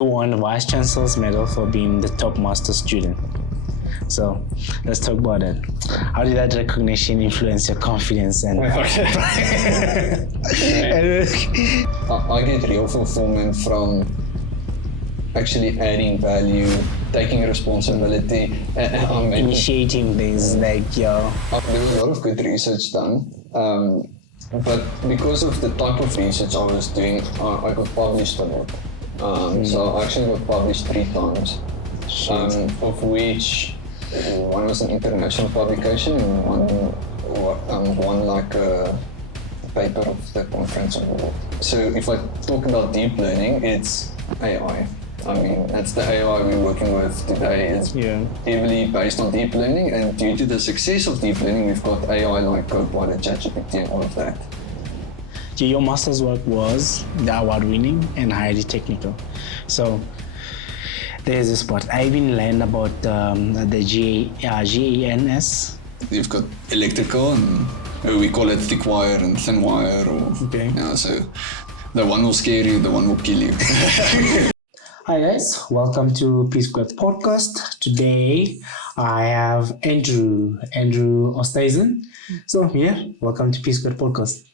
Won the Vice-Chancellor's medal for being the top master student. So let's talk about it. How did that recognition influence your confidence? And I get real fulfillment from actually adding value, taking responsibility, and initiating things like there was a lot of good research done, but because of the type of research I was doing, I got published a lot. So I actually got published 3 times, of which one was an international publication and one like a paper of the conference award. So if I talk about deep learning, it's AI. I mean, that's the AI we're working with today. It's heavily based on deep learning, and due to the success of deep learning, we've got AI like Copilot, ChatGPT, and all of that. Your master's work was the award-winning and highly technical. So there's this part. I even learned about the GANs. You've got electrical, and we call it thick wire and thin wire. So the one will scare you, the one will kill you. Hi guys, welcome to P Squared Podcast. Today I have Andrew Oosthuizen. So welcome to P Squared Podcast.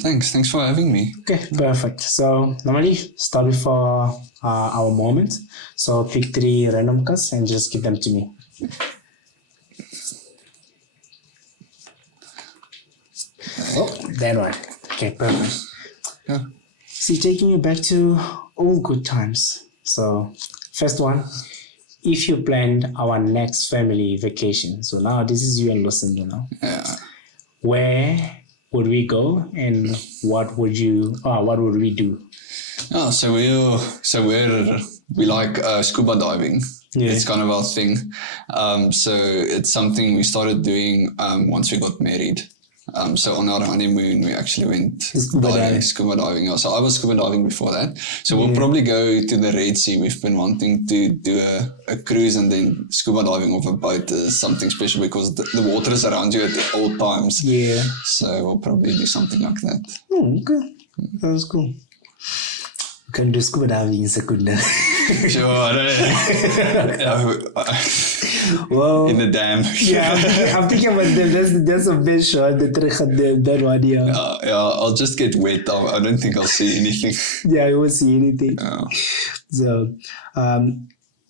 Thanks for having me. Okay, perfect. So normally start with our moment. So pick 3 random cards and just give them to me. Oh, that one. Okay, perfect. Yeah. See, taking you back to all good times. So, first one, if you planned our next family vacation, so now this is you and Lucinda, where would we go and what would we do? So we like scuba diving. Yeah. It's kind of our thing. So it's something we started doing once we got married. So on our honeymoon, we actually went scuba diving. So I was scuba diving before that. So we'll probably go to the Red Sea. We've been wanting to do a cruise, and then scuba diving off a boat is something special because the water is around you at all times. Yeah. So we'll probably do something like that. Oh, okay. That was cool. We can do scuba diving in Secunda. Sure. Well, in the dam. I'm thinking about them. That's a bit short. That one, I'll just get wet. I don't think I'll see anything. I won't see anything. So,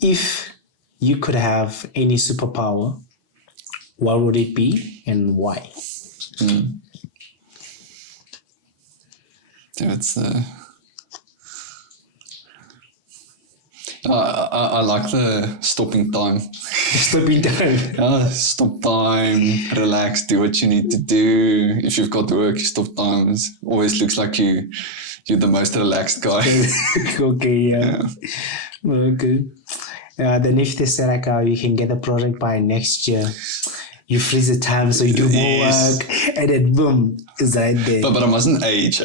if you could have any superpower, what would it be and why? That's I like the stopping time. Stopping time. Stop time, relax, do what you need to do. If you've got work, you stop time. It always looks like you're the most relaxed guy. Okay, Okay. Then if they say like you can get a project by next year, you freeze the time so you do more work, and then boom, it's right there. But I mustn't age.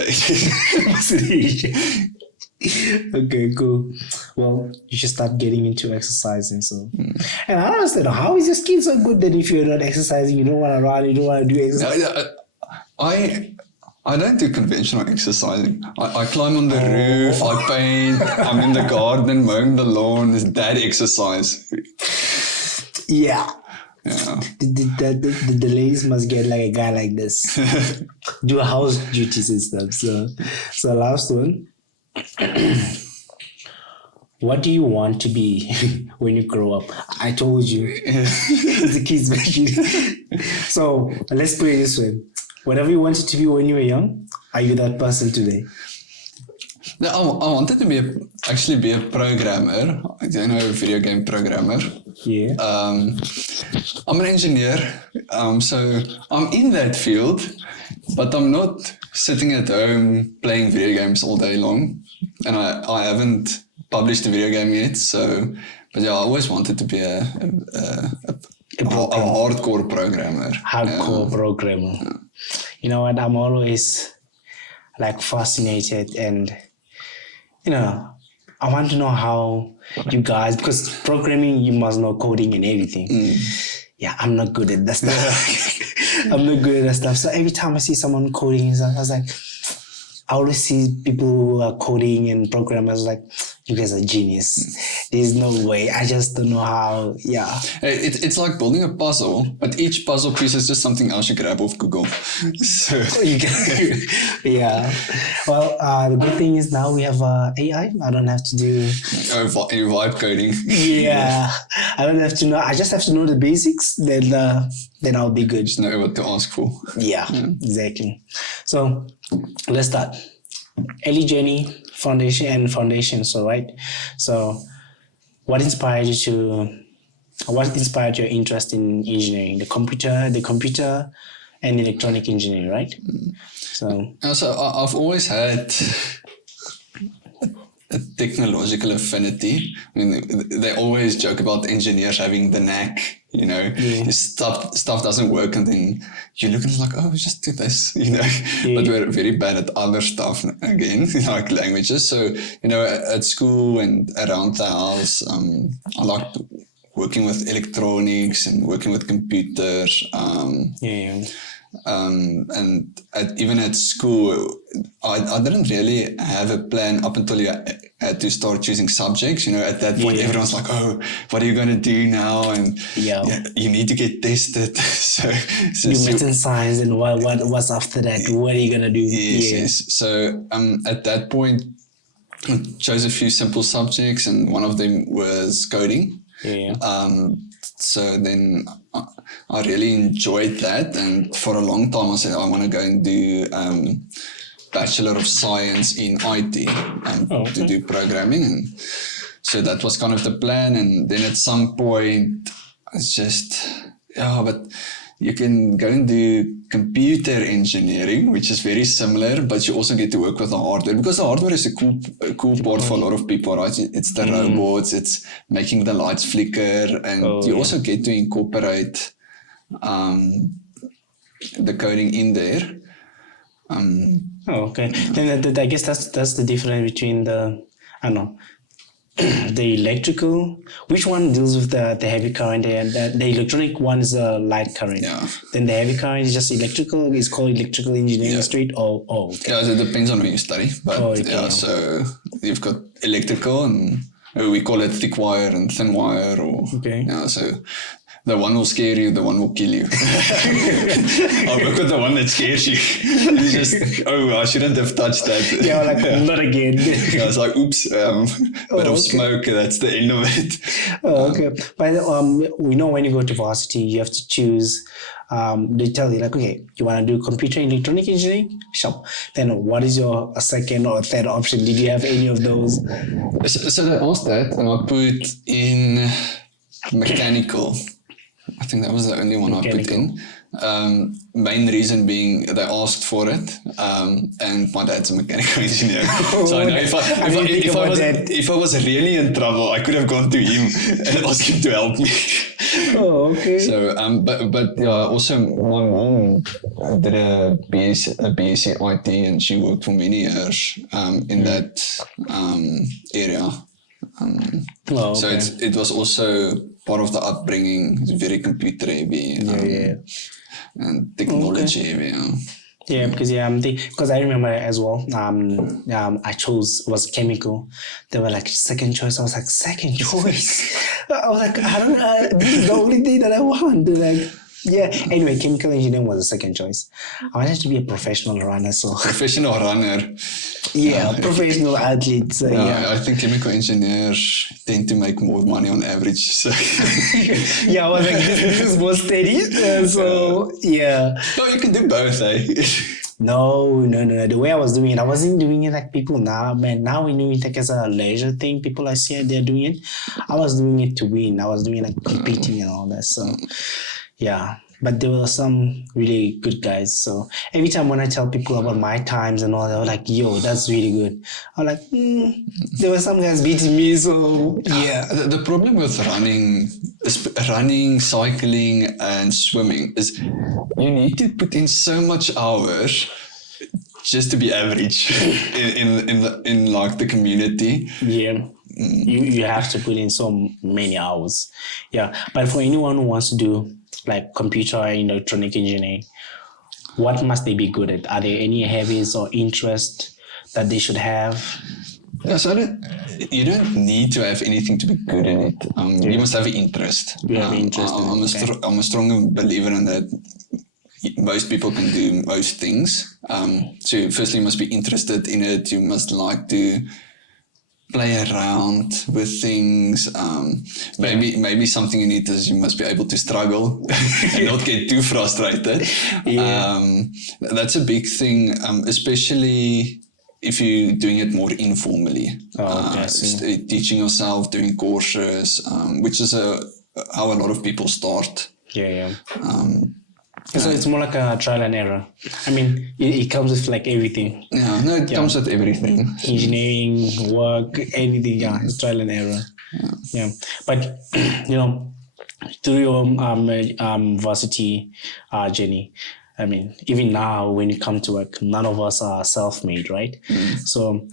Okay, cool. Well, you should start getting into exercising. So, and I understand, how is your skin so good that if you're not exercising, you don't want to run, you don't want to do exercise? I don't do conventional exercising. I climb on the roof, I paint, I'm in the garden mowing the lawn. It's that exercise. Yeah. The ladies must get like a guy like this. Do house duties and stuff. So last one. What do you want to be when you grow up? I told you. The kids back. So let's put it this way. Whatever you wanted to be when you were young, are you that person today? No, I wanted to actually be a programmer. I don't know, a video game programmer. Yeah. I'm an engineer, so I'm in that field, but I'm not sitting at home playing video games all day long. And I haven't published a video game yet, but I always wanted to be a hardcore programmer. Programmer. Yeah. You know what? I'm always like fascinated, and I want to know how you guys, because programming, you must know coding and everything. Yeah, I'm not good at that stuff. So every time I see someone coding, I was like, I always see people who are coding and programmers like, you guys are genius. There's no way. I just don't know how. Yeah. It's like building a puzzle, but each puzzle piece is just something else you grab off Google. So Yeah. Well, the good thing is now we have AI. I don't have to do. vibe coding. Yeah. I don't have to know. I just have to know the basics. Then I'll be good. Just know what to ask for. Yeah. Exactly. So let's start. Early journey, foundation. So right. So what inspired your interest in engineering? The computer and electronic engineering, right? So I've always had a technological affinity. I mean, they always joke about engineers having the knack, stuff doesn't work, and then you look and it's like, oh, just do this, but we're very bad at other stuff again, like languages. So, at school and around the house, I liked working with electronics and working with computers. And even at school, I didn't really have a plan up until you had to start choosing subjects. At that point, everyone's like, "Oh, what are you going to do now?" And you need to get tested. so medicine science, and what's after that? What are you gonna do? Yes. So at that point, I chose a few simple subjects, and one of them was coding. So then I really enjoyed that, and for a long time I said I want to go and do Bachelor of Science in IT to do programming, and so that was kind of the plan. And then at some point it's just but you can go and do computer engineering, which is very similar, but you also get to work with the hardware, because the hardware is a cool part for a lot of people, right? It's the robots, it's making the lights flicker, and you also get to incorporate the coding in there. Okay. Then I guess that's the difference between the electrical. Which one deals with the heavy current? The electronic one is a light current. Yeah. Then the heavy current is just electrical. It's called electrical engineering straight. Okay. Yeah, it depends on where you study. But so you've got electrical, and we call it thick wire and thin wire. So the one will scare you, the one will kill you. I'll work with the one that scares you. You just, I shouldn't have touched that. Yeah, like, not again. I was like, oops, bit of smoke, that's the end of it. Okay. But we know when you go to varsity, you have to choose, they tell you like, okay, you want to do computer and electronic engineering? Sure. Then what is your second or third option? Did you have any of those? So they asked that, and I put in mechanical. I think that was the only one I put in. Main reason being they asked for it, and my dad's a mechanical engineer. So I know if I was really in trouble, I could have gone to him and asked him to help me. Okay. So, but also my mom did a BSc IT, and she worked for many years in that area. So it was also part of the upbringing. It's very computer heavy and technology heavy. Yeah, because I remember as well. I was chemical. They were like second choice. I was like, second choice. I was like, I don't know. This is the only thing that I want. Anyway, chemical engineering was the second choice. I wanted to be a professional runner. Professional runner. Professional athlete. So, I think chemical engineers tend to make more money on average. So. I was like, this is more steady. No, you can do both, eh? No. The way I was doing it, I wasn't doing it like people now, man. Now we do it like as a leisure thing. People I see they're doing it. I was doing it to win. I was doing it like competing and all that. So, but there were some really good guys. So every time when I tell people about my times and all, they were like, yo, that's really good. I'm like, there were some guys beating me. So the problem with running, cycling and swimming is you need to put in so much hours just to be average in like the community. You have to put in so many hours. But for anyone who wants to do like computer and electronic engineering, what must they be good at? Are there any habits or interests that they should have? Yeah, so you don't need to have anything to be good in it. You must have an interest. You have interest in it, I'm a strong believer in that. Most people can do most things. So firstly, you must be interested in it. You must like to play around with things. Maybe something you need is you must be able to struggle and not get too frustrated. That's a big thing, especially if you're doing it more informally. Teaching yourself, doing courses, which is how a lot of people start. So it's more like a trial and error. I mean, it comes with like everything. Yeah, no, it comes with everything. Engineering, work, anything. Yeah, it's trial and error. Yeah. But, through your varsity journey, I mean, even now when you come to work, none of us are self-made, right? So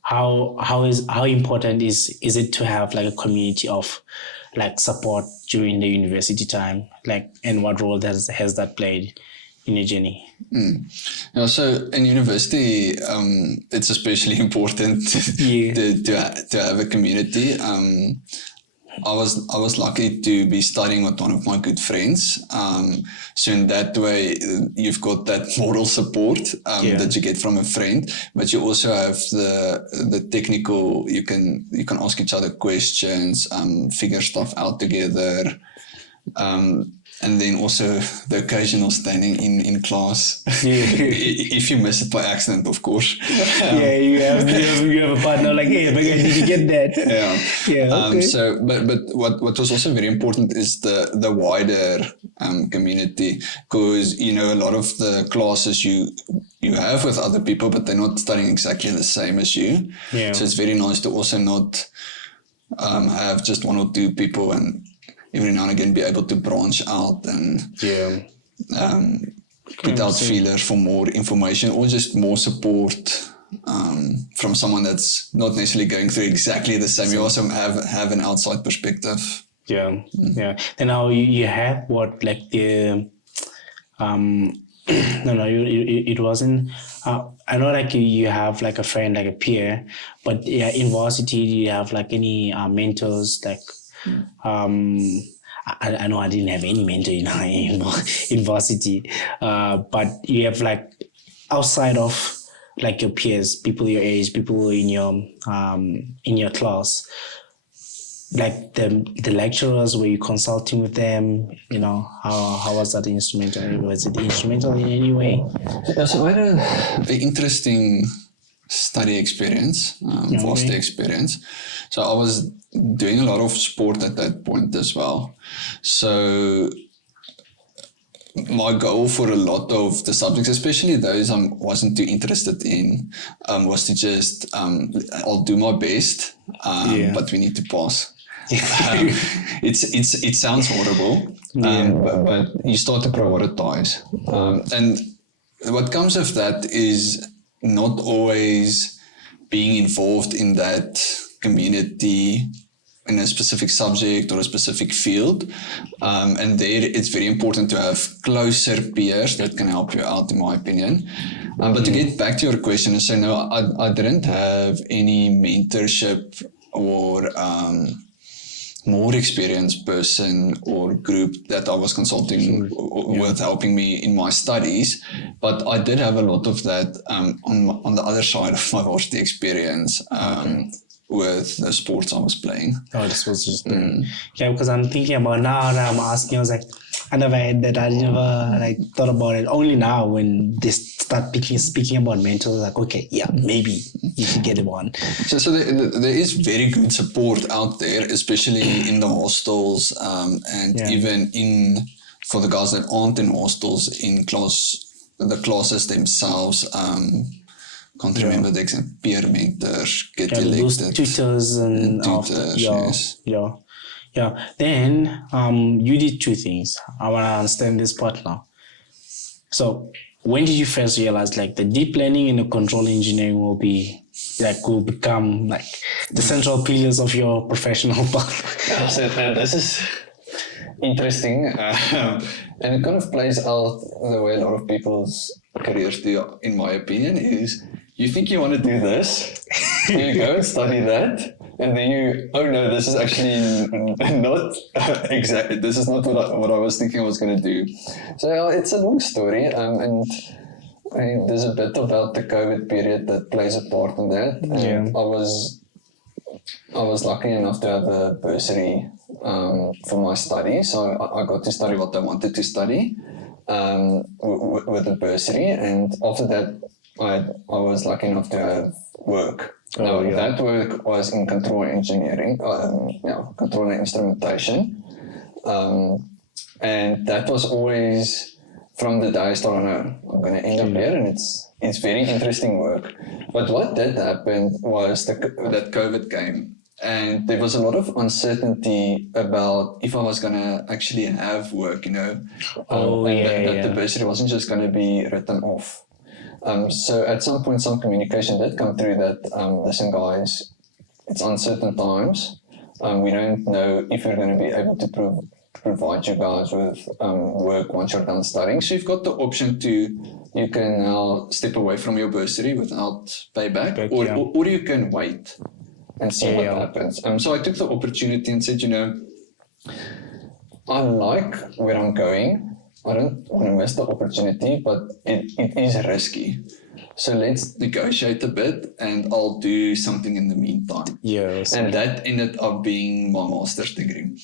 how important is it to have like a community of like support during the university time, like, and what role has that played in your journey? So in university, it's especially important to have a community. I was lucky to be studying with one of my good friends. So in that way, you've got that moral support that you get from a friend, but you also have the technical. You can ask each other questions, figure stuff out together. And then also the occasional standing in class, if you miss it by accident, of course. You have a partner like, hey, did you get that? Okay. So, but what was also very important is the wider community, because a lot of the classes you have with other people, but they're not studying exactly the same as you. So it's very nice to also not have just one or two people and every now and again be able to branch out and put out feelers for more information or just more support from someone that's not necessarily going through exactly the same. You also have an outside perspective. Then now you have what, like the it wasn't. I know, like you have like a friend, like a peer, but in varsity, do you have like any mentors, like? I know I didn't have any mentor in varsity, but you have like outside of like your peers, people your age, people in your class, like the lecturers, were you consulting with them? How was that instrumental? Was it instrumental in any way? So I had an interesting study experience, varsity experience. So I was doing a lot of sport at that point as well. So my goal for a lot of the subjects, especially those I wasn't too interested in, was to just, I'll do my best, but we need to pass. It sounds horrible, but you start to prioritize. And what comes of that is not always being involved in that community in a specific subject or a specific field. And there it's very important to have closer peers that can help you out, in my opinion. But to get back to your question and say, no, I didn't have any mentorship or more experienced person or group that I was consulting with helping me in my studies, but I did have a lot of that on the other side of my varsity experience with the sports I was playing. This was just because I'm thinking about now I'm asking, I was like, I never had that. I never thought about it. Only now when they start speaking about mentors, like, okay, maybe you should get one. So there is very good support out there, especially in the hostels, and even for the guys that aren't in hostels, in the classes themselves. Can't remember the exact peer mentors, get elected. Those tutors and tutors, Then you did two things. I want to understand this part now. So when did you first realize like the deep learning and the control engineering will become like the central pillars of your professional path? So this is interesting, and it kind of plays out the way a lot of people's careers do, in my opinion, is you think you want to do this, you go and study that, and then you, oh no, this is actually not exactly, this is not what I was thinking I was going to do. So it's a long story, and there's a bit about the COVID period that plays a part in that. And I was lucky enough to have a bursary for my study, so I got to study what I wanted to study with the bursary, and after that I was lucky enough to have work. That work was in control engineering, control and instrumentation, and that was always from the day I started, no, I'm going to end up here, and it's very interesting work. But what did happen was that COVID came, and there was a lot of uncertainty about if I was going to actually have work, that the bursary wasn't just going to be written off. So at some point, some communication did come through that, listen guys, it's uncertain times. We don't know if we're going to be able to provide you guys with work once you're done studying. So you've got the option you can now step away from your bursary without payback, or you can wait and see what happens. So I took the opportunity and said, I like where I'm going. I don't want to miss the opportunity, but it is risky. So let's negotiate a bit, and I'll do something in the meantime. Yes. And that ended up being my master's degree.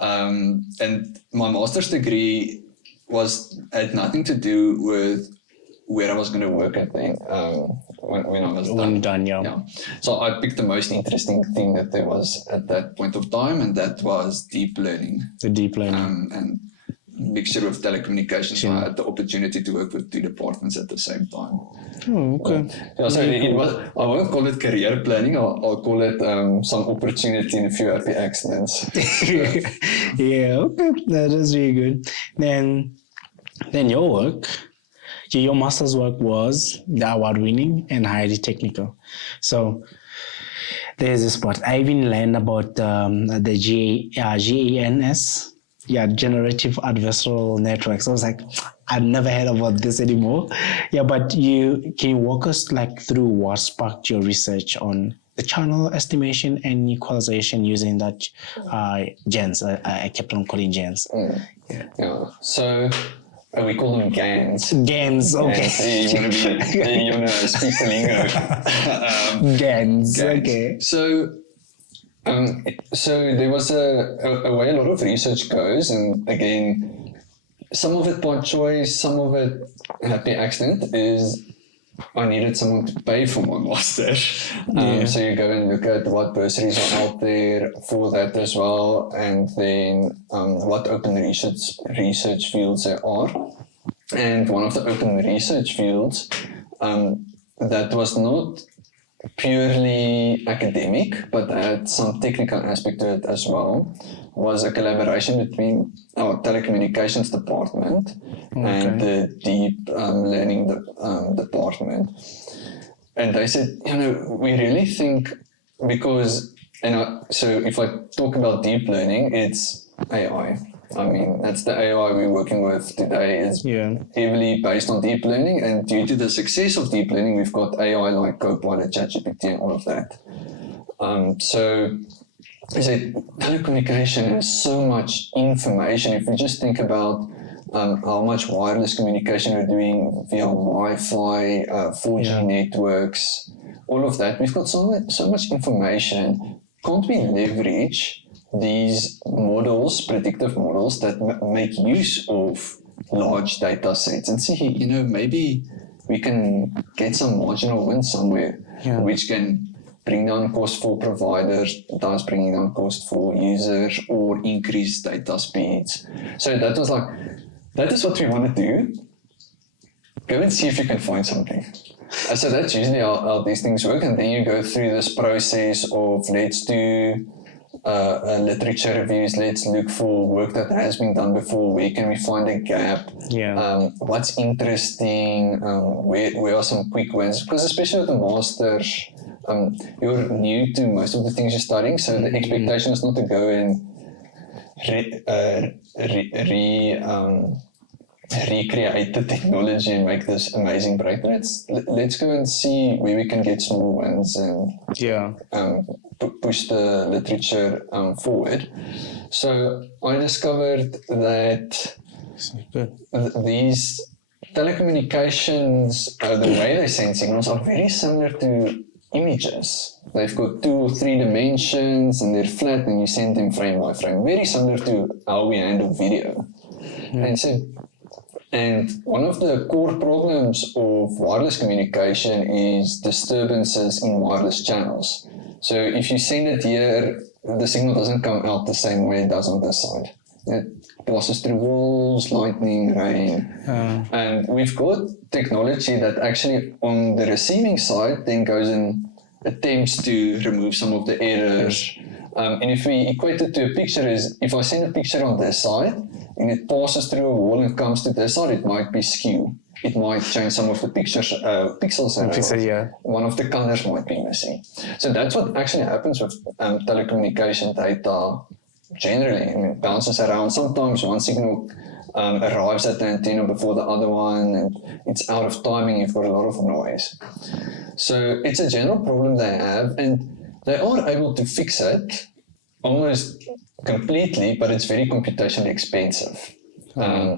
And my master's degree had nothing to do with where I was going to work at then, when I was done. So I picked the most interesting thing that there was at that point of time, and that was deep learning. The deep learning. And mixture of telecommunications. So I had the opportunity to work with two departments at the same time. Oh, okay. I won't call it career planning. I'll call it some opportunity and a few happy accidents. Yeah, okay. That is really good. Then your work, your master's work was the award-winning and highly technical. So there's this part. I even learned about the GANs. Generative Adversarial networks. I was like, I've never heard about this anymore. But can you walk us through what sparked your research on the channel estimation and equalization using that GANs? I kept on calling GANs. So we call them GANs. GANs, okay. You want to speak the lingo. GANs, okay. So there was a way a lot of research goes, and again, some of it by choice, some of it happy accident, is I needed someone to pay for my master's. So you go and look at what bursaries are out there for that as well, and then what open research fields there are. And one of the open research fields that was not purely academic, but had some technical aspect to it as well, was a collaboration between our telecommunications department and the deep learning department. And they said, we really think, because, so if I talk about deep learning, it's AI. I mean, that's the AI we're working with today. Is heavily based on deep learning, and due to the success of deep learning, we've got AI like Copilot, ChatGPT, and all of that. So telecommunication has so much information. If we just think about how much wireless communication we're doing via Wi-Fi, 4G networks, all of that, we've got so much information. Can't we leverage these models, predictive models that make use of large data sets, and see, maybe we can get some marginal win somewhere, which can bring down cost for providers, thus bringing down cost for users, or increase data speeds. So that was that is what we want to do. Go and see if you can find something. So that's usually how these things work, and then you go through this process of let's do literature reviews, let's look for work that has been done before, where can we find a gap, what's interesting, where are some quick wins, because especially with the masters, you're new to most of the things you're studying, so the expectation is not to go and recreate the technology and make this amazing breakthrough. Let's go and see where we can get small wins and push the literature forward. So I discovered that these telecommunications, the way they send signals, are very similar to images. They've got 2 or 3 dimensions and they're flat and you send them frame by frame. Very similar to how we handle video. And one of the core problems of wireless communication is disturbances in wireless channels. So if you send it here, the signal doesn't come out the same way it does on this side. It passes through walls, lightning, rain. And we've got technology that actually on the receiving side then goes and attempts to remove some of the errors. And if we equate it to a picture, is if I send a picture on this side and it passes through a wall and comes to this side, it might be skew. It might change some of the pixels around. One of the colors might be missing. So that's what actually happens with telecommunication data generally. I mean, it bounces around. Sometimes one signal arrives at the antenna before the other one and it's out of timing. You've got a lot of noise. So it's a general problem they have, and they are able to fix it almost completely, but it's very computationally expensive.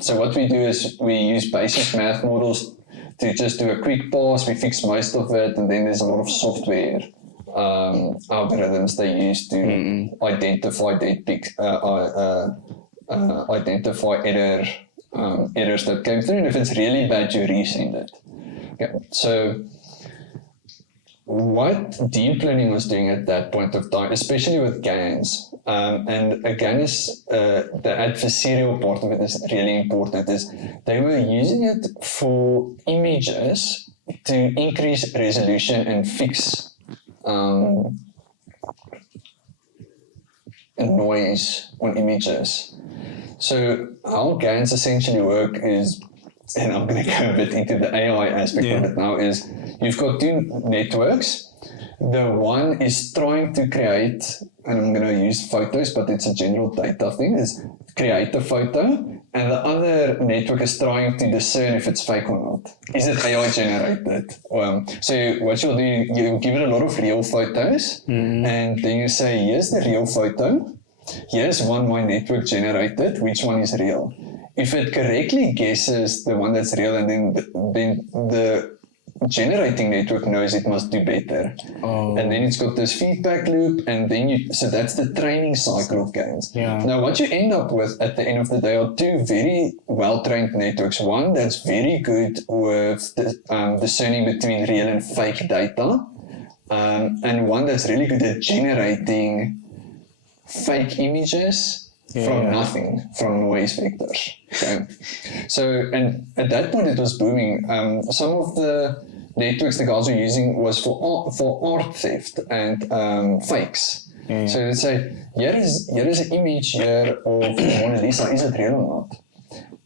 So what we do is we use basic math models to just do a quick pass. We fix most of it, and then there's a lot of software algorithms they use to identify errors that came through. And if it's really bad, you resend it. Okay. So what deep learning was doing at that point of time, especially with GANs, and a GAN is the adversarial part of it is really important, is they were using it for images to increase resolution and fix noise on images. So how GANs essentially work is, and I'm going to go a bit into the AI aspect of it now, is you've got 2 networks. The one is trying to create, and I'm going to use photos, but it's a general data thing, is create a photo, and the other network is trying to discern if it's fake or not. Is it AI generated? So what you'll do, you give it a lot of real photos, and then you say, here's the real photo, here's one my network generated, which one is real? If it correctly guesses the one that's real, and then the generating network knows it must do better. And then it's got this feedback loop, and then so that's the training cycle of GANs. Now what you end up with at the end of the day are 2 very well-trained networks. One that's very good with discerning between real and fake data, and one that's really good at generating fake images from nothing, from noise vectors. Okay. So, and at that point it was booming. Some of the networks the guys were using was for art theft and fakes. So they'd say, here is an image here of Mona Lisa, is it real or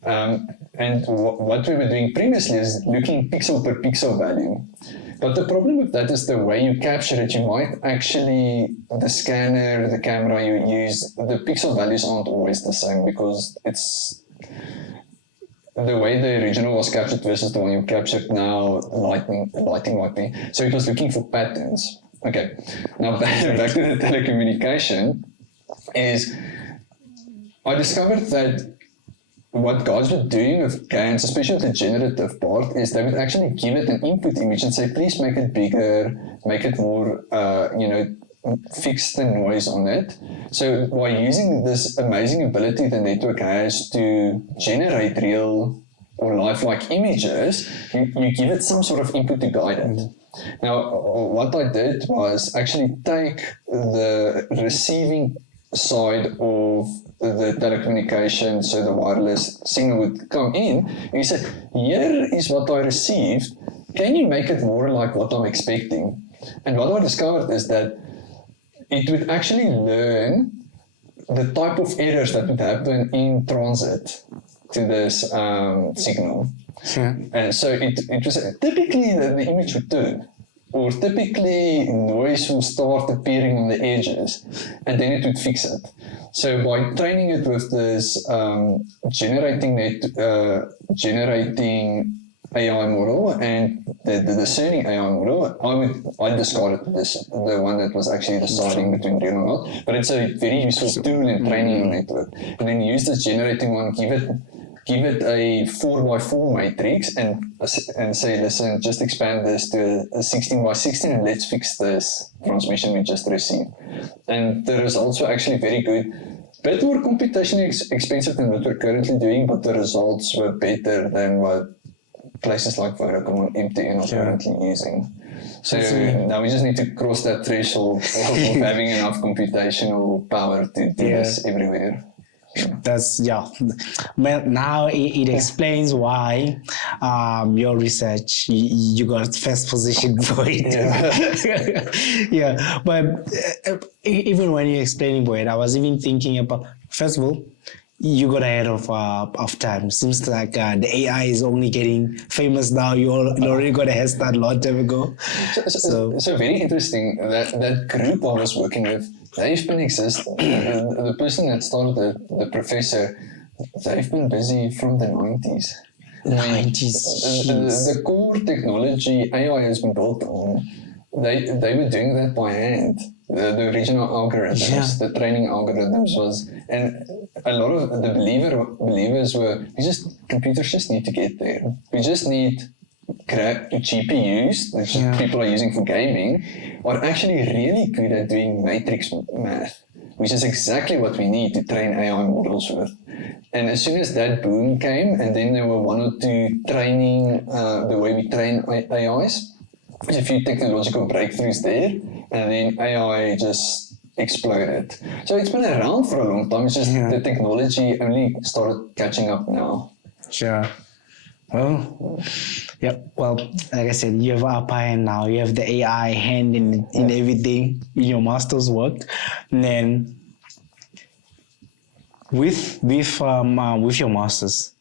not? And what we were doing previously is looking pixel per pixel value. But the problem with that is the way you capture it. You might actually, the scanner, the camera you use, the pixel values aren't always the same, because it's the way the original was captured versus the one you captured now, lighting might be. So it was looking for patterns. Okay, now back to the telecommunication, is I discovered that what guys were doing with GANs, especially with the generative part, is they would actually give it an input image and say, please make it bigger, make it more, fix the noise on it. So by using this amazing ability the network has to generate real or lifelike images, you give it some sort of input to guide it. Now, what I did was actually take the receiving side of the telecommunication, so the wireless signal would come in, and you say, here is what I received, can you make it more like what I'm expecting? And what I discovered is that it would actually learn the type of errors that would happen in transit to this signal. And so it was typically the image would turn, or typically noise will start appearing on the edges, and then it would fix it. So by training it with this generating AI model and the discerning AI model, I discarded the one that was actually deciding between real or not. But it's a very useful tool in training a network. And then use this generating one, give it a 4x4 matrix and say, listen, just expand this to a 16x16 and let's fix this transmission we just received. And the results were actually very good. Bit more computationally expensive than what we're currently doing, but the results were better than what places like Vodacom and MTN are currently using. So now we just need to cross that threshold of having enough computational power to do this everywhere. That's Well, now it explains why your research you got first position for it. But even when you're explaining for it, I was even thinking about, first of all, you got ahead of time. Seems like the AI is only getting famous now. You already got a head start a long time ago. So very interesting. That group I was working with, they've been existing. The person that started the professor, they've been busy from the 90s. The core technology AI has been built on, they were doing that by hand. The original algorithms, the training algorithms was, and a lot of the believers were, computers just need to get there. We just need GPUs, which people are using for gaming, are actually really good at doing matrix math, which is exactly what we need to train AI models with. And as soon as that boom came, and then there were one or two training, the way we train AIs, there's a few technological breakthroughs there, and then AI just exploded. So it's been around for a long time, it's just the technology only started catching up now. Sure. Well, well, like I said, you have upper hand now. You have the AI hand in everything in your master's work. And then with your master's,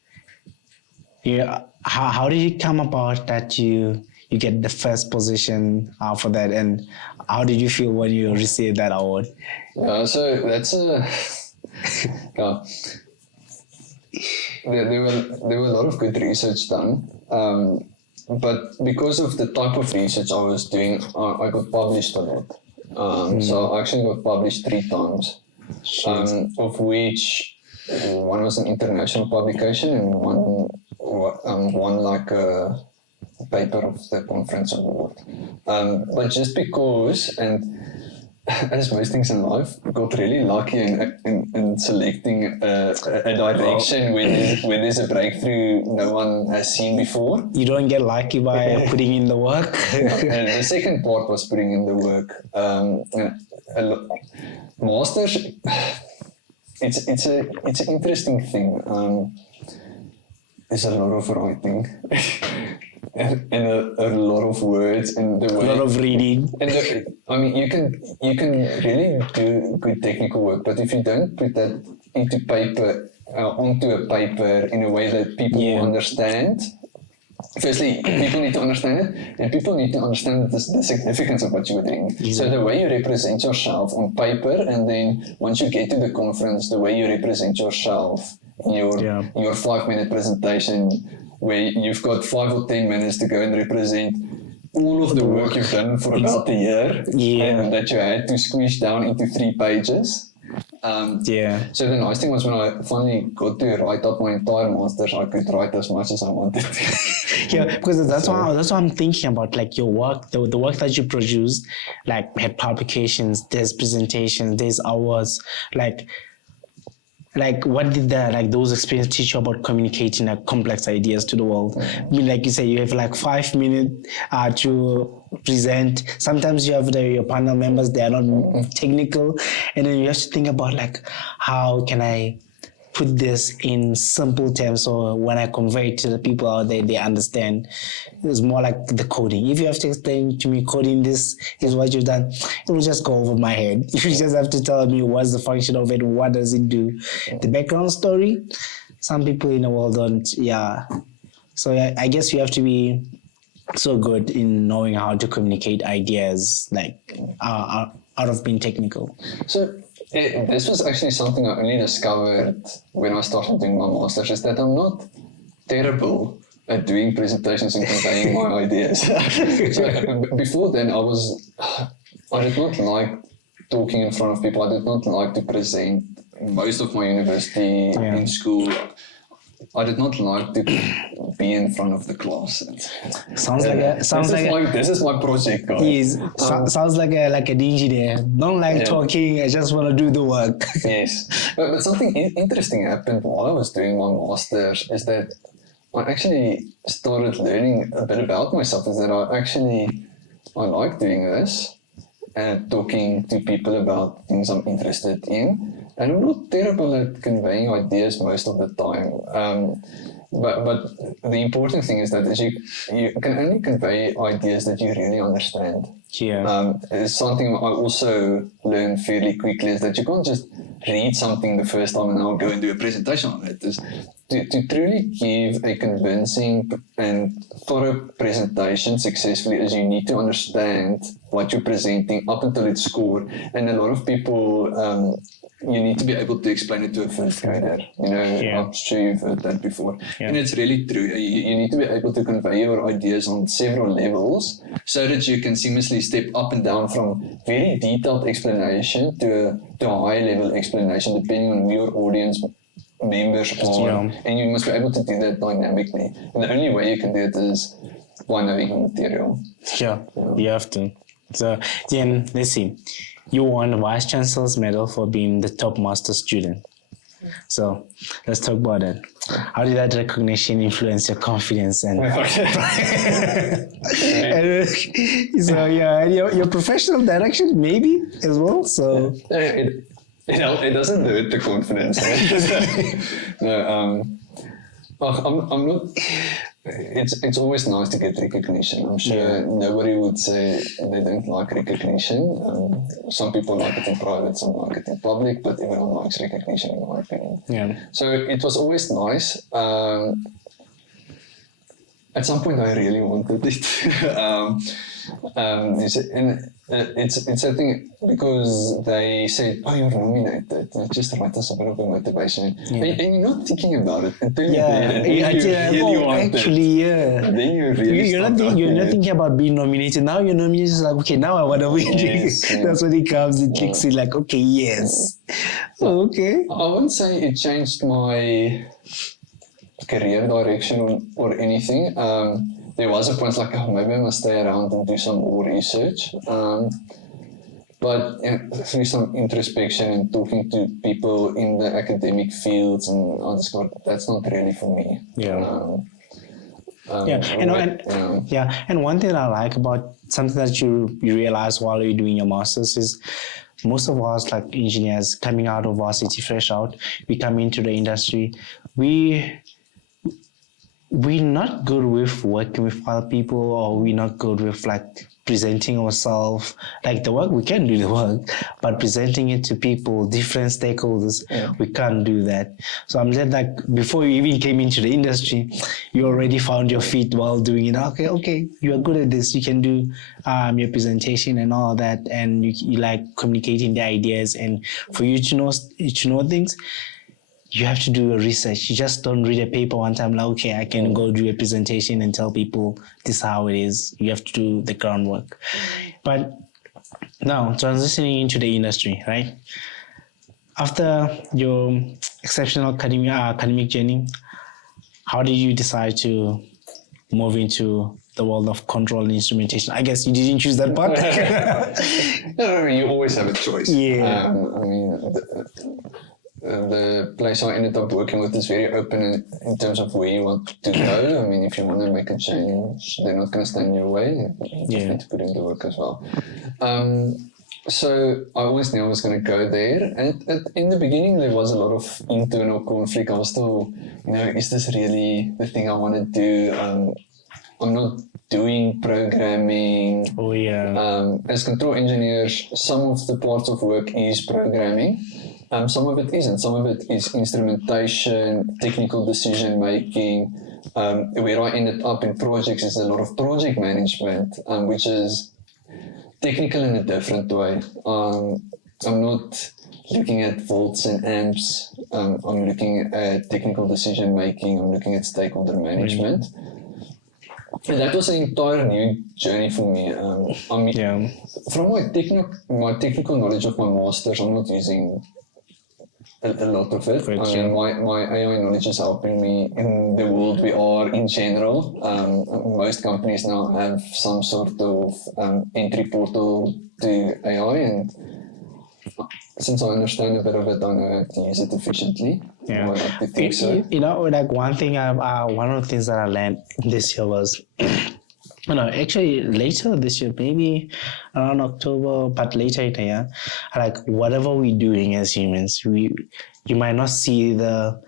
how did it come about that you get the first position for that, and how did you feel when you received that award? So that's there were a lot of good research done, but because of the type of research I was doing, I got published a lot. So I actually got published 3 times, of which one was an international publication and one like a paper of the conference award. But just because, and as most things in life, I got really lucky in selecting a direction where there's a breakthrough no one has seen before. You don't get lucky by putting in the work. And the second part was putting in the work. Masters, it's an interesting thing. There's a lot of writing. And a lot of words and the way, a lot of reading. And you can really do good technical work, but if you don't put that into paper, onto a paper in a way that people will understand. Firstly, people need to understand it, and people need to understand the significance of what you're doing. So the way you represent yourself on paper, and then once you get to the conference, the way you represent yourself in your 5-minute presentation, where you've got 5 or 10 minutes to go and represent all of the work you've done for about a year, and that you had to squeeze down into 3 pages. So the nice thing was when I finally got to write up my entire master's, I could write as much as I wanted to. Because that's what I'm thinking about, like your work, the work that you produced, like had publications, there's presentations, there's awards, like what did those experiences teach you about communicating complex ideas to the world? I mean, like you say, you have 5 minutes to present. Sometimes you have your panel members, they are not technical, and then you have to think about how can I put this in simple terms so when I convey it to the people out there, they understand. It's more like the coding. If you have to explain to me coding, this is what you've done, it will just go over my head. You just have to tell me what's the function of it, what does it do. The background story, some people in the world don't, So I guess you have to be so good in knowing how to communicate ideas, out of being technical. So This was actually something I only discovered when I started doing my master's, is that I'm not terrible at doing presentations and conveying my ideas. So before then, I did not like talking in front of people. I did not like to present. Most of my university in school, I did not like to be in front of the class. This is my project, guys. Sounds like an engineer. Don't like talking. I just want to do the work. Yes, but something interesting happened while I was doing my master's, is that I actually started learning a bit about myself. Is that I like doing this and talking to people about things I'm interested in. And I'm not terrible at conveying ideas most of the time. But the important thing is that you can only convey ideas that you really understand. Yeah. It's something I also learned fairly quickly, is that you can't just read something the first time and now go and do a presentation on it. To truly give a convincing and thorough presentation successfully, is you need to understand what you're presenting up until it's scored. And a lot of people, you need to be able to explain it to a first grader. I'm sure you've heard that before. Yeah. And it's really true. You need to be able to convey your ideas on several levels so that you can seamlessly step up and down from very detailed explanation to a high level explanation, depending on who your audience members are. And you must be able to do that dynamically. And the only way you can do it is by knowing the material. Yeah, you have to. So then, let's see. You won the Vice-Chancellor's medal for being the top master student. So let's talk about that. How did that recognition influence your confidence and and your professional direction maybe as well? So it doesn't hurt the confidence. No, I'm not. It's always nice to get recognition. I'm sure nobody would say they don't like recognition. Some people like it in private, some like it in public, but everyone likes recognition, in my opinion. Yeah. So it was always nice. At some point, I really wanted it. It's a thing because they said, "Oh, you're nominated. Just write us a bit of a motivation," and you're not thinking about it until you're there. Then you really you're not thinking about being nominated. Now you're nominated. It's like, okay, now I want to win. That's when it comes. It clicks in like, okay, yes. Okay. I wouldn't say it changed my career direction or anything. There was a point like, oh, maybe I must stay around and do some more research. But through some introspection and talking to people in the academic fields, and I discovered that's not really for me. And one thing I like about something that you realize while you're doing your master's is most of us, like engineers coming out of varsity fresh out, we come into the industry, we're not good with working with other people, or we're not good with like presenting ourselves. Like the work, we can do the work, but presenting it to people, different stakeholders, we can't do that. So I'm glad like before you even came into the industry, you already found your feet while doing it. Okay, you are good at this. You can do your presentation and all of that, and you like communicating the ideas. And for you to know things, you have to do a research. You just don't read a paper one time like, okay, I can go do a presentation and tell people this is how it is. You have to do the groundwork. But now, transitioning into the industry, right? After your exceptional academic journey, how did you decide to move into the world of control and instrumentation? I guess you didn't choose that part. No, you always have a choice. Yeah. The place I ended up working with is very open in terms of where you want to go. I mean, if you want to make a change, they're not going to stand in your way. You just need to put in the work as well. So I always knew I was going to go there. And in the beginning, there was a lot of internal conflict. I was still, is this really the thing I want to do? I'm not doing programming. As control engineers, some of the parts of work is programming. Some of it isn't. Some of it is instrumentation, technical decision making. Where I ended up in projects is a lot of project management, which is technical in a different way. I'm not looking at volts and amps. I'm looking at technical decision making. I'm looking at stakeholder management. And that was an entire new journey for me. From my technical knowledge of my masters, I'm not using a lot of it. My AI knowledge is helping me in the world we are in general. Most companies now have some sort of entry portal to AI, and since I understand a bit of it, I know how to use it efficiently. Yeah. I like to think so. Like one of the things that I learned this year was, actually later this year, maybe around October, but later in the year, like whatever we're doing as humans, you might not see the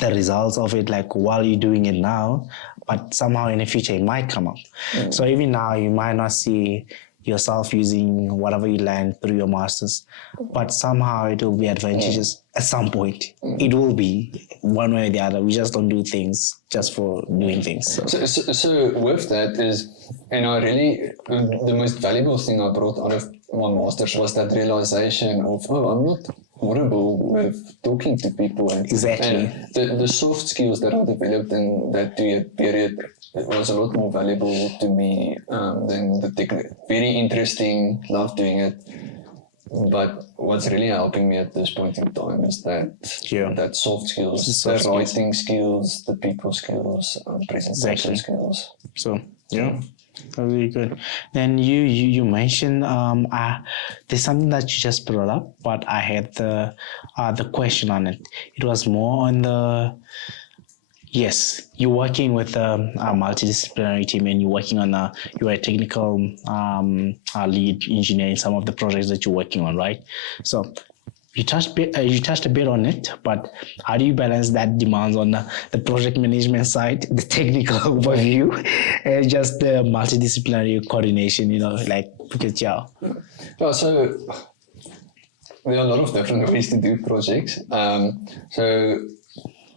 results of it like while you're doing it now, but somehow in the future it might come up. So even now you might not see yourself using whatever you learned through your masters, but somehow it will be advantageous at some point. It will be one way or the other. We just don't do things just for doing things. So with that is, and I really, the most valuable thing I brought out of my masters was that realization of, I'm not horrible with talking to people. And the soft skills that I developed in that 2-year period, it was a lot more valuable to me than the technical. Very interesting, love doing it. But what's really helping me at this point in time is that soft skills, the writing skills, the people skills, presentation skills. So, really good. Then you mentioned there's something that you just brought up, but I had the question on it. It was more on the you're working with a multidisciplinary team, and you're working on you're a technical lead engineer in some of the projects that you're working on, right? So you touched a bit on it, but how do you balance that demands on the project management side, the technical overview, and just the multidisciplinary coordination? Because so there are a lot of different ways to do projects.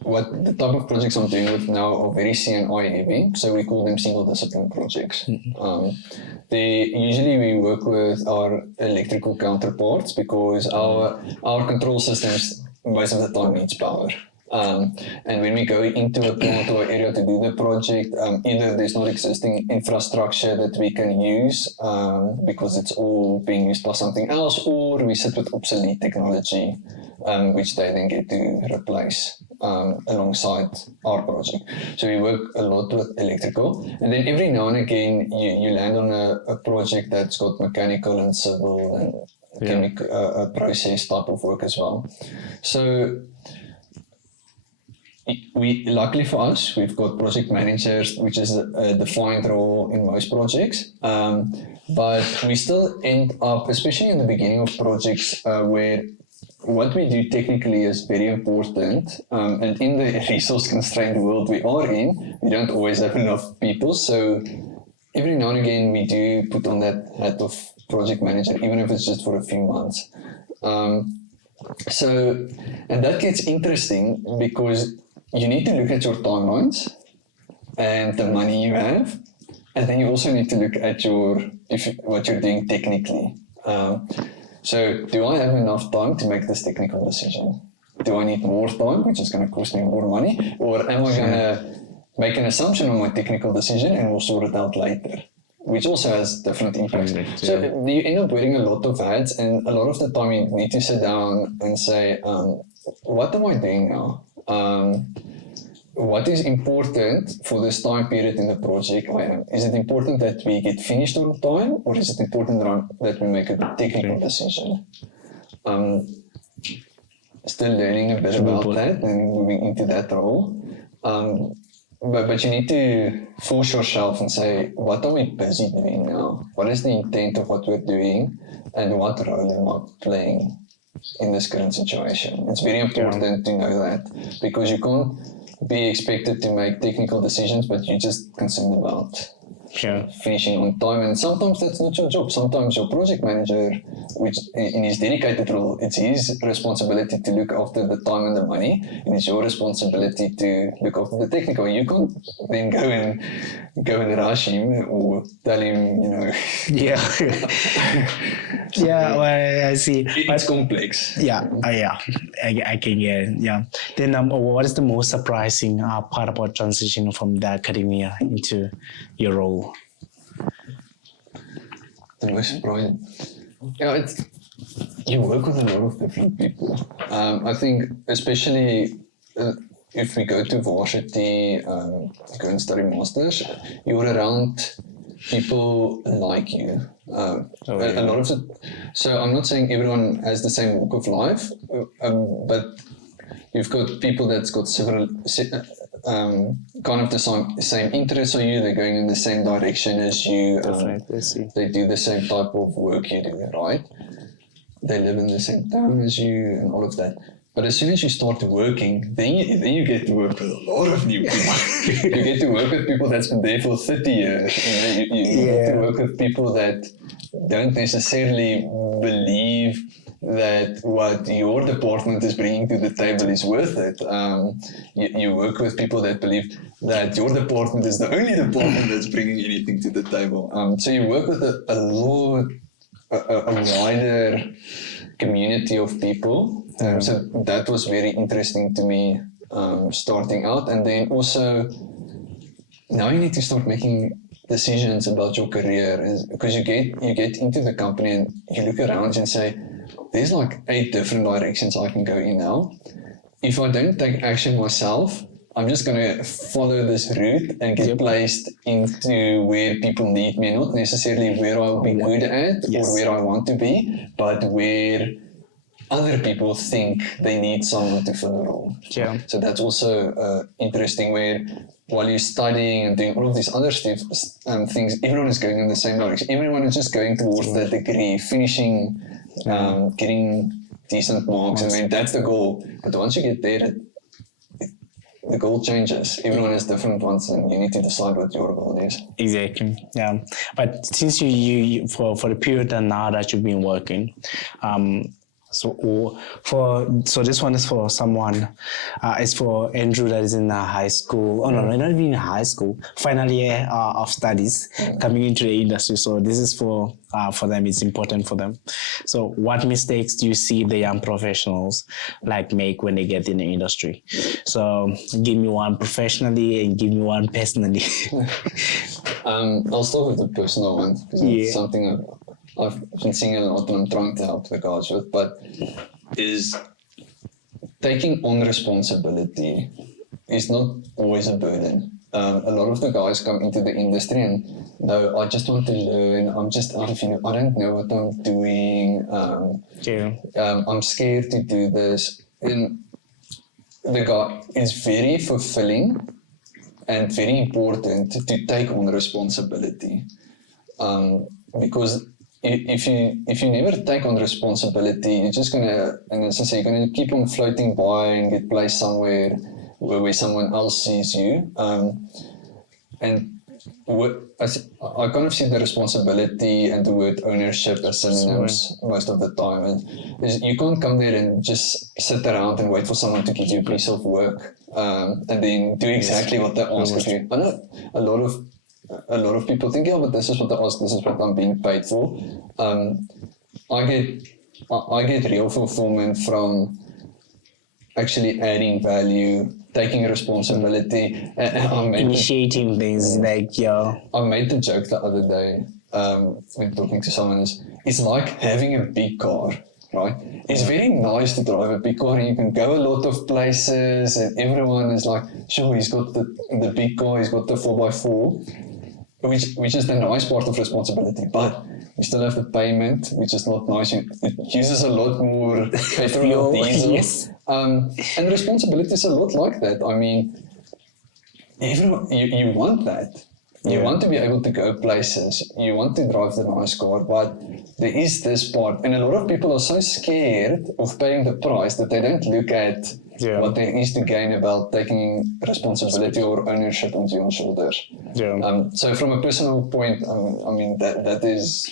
What the type of projects I'm doing with now are very C&I heavy, so we call them single discipline projects. Usually we work with our electrical counterparts because our control systems most of the time needs power. And when we go into a plant or area to do the project, either there's not existing infrastructure that we can use because it's all being used by something else, or we sit with obsolete technology, which they then get to replace alongside our project. So we work a lot with electrical, and then every now and again you land on a project that's got mechanical and civil and chemical process type of work as well. So luckily for us, we've got project managers, which is a defined role in most projects. But we still end up, especially in the beginning of projects, where what we do technically is very important. And in the resource-constrained world we are in, we don't always have enough people. So every now and again, we do put on that hat of project manager, even if it's just for a few months. And that gets interesting because you need to look at your timelines and the money you have, and then you also need to look at what you're doing technically. So do I have enough time to make this technical decision? Do I need more time, which is going to cost me more money? Or am I going to make an assumption on my technical decision and we'll sort it out later? Which also has different impacts. So you end up wearing a lot of hats, and a lot of the time you need to sit down and say, what am I doing now? What is important for this time period in the project? Is it important that we get finished on time, or is it important that we make a technical decision? Still learning a bit about that and moving into that role. But you need to force yourself and say, what are we busy doing now? What is the intent of what we're doing, and what role am I playing in this current situation? It's very important to know that, because you can't be expected to make technical decisions, but you're just concerned about finishing on time. And sometimes that's not your job. Sometimes your project manager, which in his dedicated role, it's his responsibility to look after the time and the money, and it's your responsibility to look after the technical. You can't then go and rush him or tell him, Yeah, well, I see. It's complex. Yeah, I can get it. Yeah. Then, what is the most surprising part about transitioning from the academia into your role? The most surprising. Yeah, you work with a lot of different people. I think especially if we go to varsity, go and study masters, you're around people like you. A lot of it. So I'm not saying everyone has the same walk of life, but you've got people that's got several kind of the same interests as you. They're going in the same direction as you. They do the same type of work you do, right? They live in the same town as you and all of that. But as soon as you start working, then you get to work with a lot of new people. You get to work with people that's been there for 30 years. You get to work with people that don't necessarily believe that what your department is bringing to the table is worth it. You work with people that believe that your department is the only department that's bringing anything to the table. So you work with a wider community of people. So that was very interesting to me starting out. And then also, now you need to start making decisions about your career, because you get into the company and you look around and say, there's like 8 different directions I can go in now. If I don't take action myself, I'm just going to follow this route and get placed into where people need me, not necessarily where I'll be good at or where I want to be, but where other people think they need someone to fill a role. Yeah. So that's also interesting, where while you're studying and doing all of these other things, everyone is going in the same direction. Everyone is just going towards that degree, finishing, getting decent marks, and then that's the goal. But once you get there, the goal changes. Everyone has different ones, and you need to decide what your goal is. Exactly. Yeah. But since you for the period now that you've been working, so this one is for someone. It's for Andrew that is in high school. Oh no, not even in high school. Final year of studies, coming into the industry. So this is for them. It's important for them. So what mistakes do you see the young professionals make when they get in the industry? So give me one professionally and give me one personally. I'll start with the personal one, because it's something I've been seeing a lot and I'm trying to help the guys with, but is taking on responsibility is not always a burden. A lot of the guys come into the industry and no, I just want to learn, I'm just out of, I don't know what I'm doing, I'm scared to do this. And the guy is very fulfilling and very important to take on responsibility, because if you never take on responsibility, you're just gonna, and as I say, you're gonna keep on floating by and get placed somewhere where someone else sees you. And I kind of see the responsibility and the word ownership as synonyms most of the time. And you can't come there and just sit around and wait for someone to give you a piece of work and then do exactly what they ask of you. I know a lot of people think, but this is what they ask, this is what I'm being paid for. I get real fulfillment from actually adding value, taking responsibility, initiating things I made the joke the other day when talking to someone, it's like having a big car, right? It's very nice to drive a big car and you can go a lot of places and everyone is like, sure, he's got the big car, he's got the 4x4, which is the nice part of responsibility, but you still have the payment, which is not nice. It uses a lot more petrol or diesel. And responsibility is a lot like that. I mean, everyone, you want that. You want to be able to go places. You want to drive the nice car, but there is this part. And a lot of people are so scared of paying the price that they don't look at what there is to gain about taking responsibility or ownership onto your shoulders. So from a personal point, I mean, that is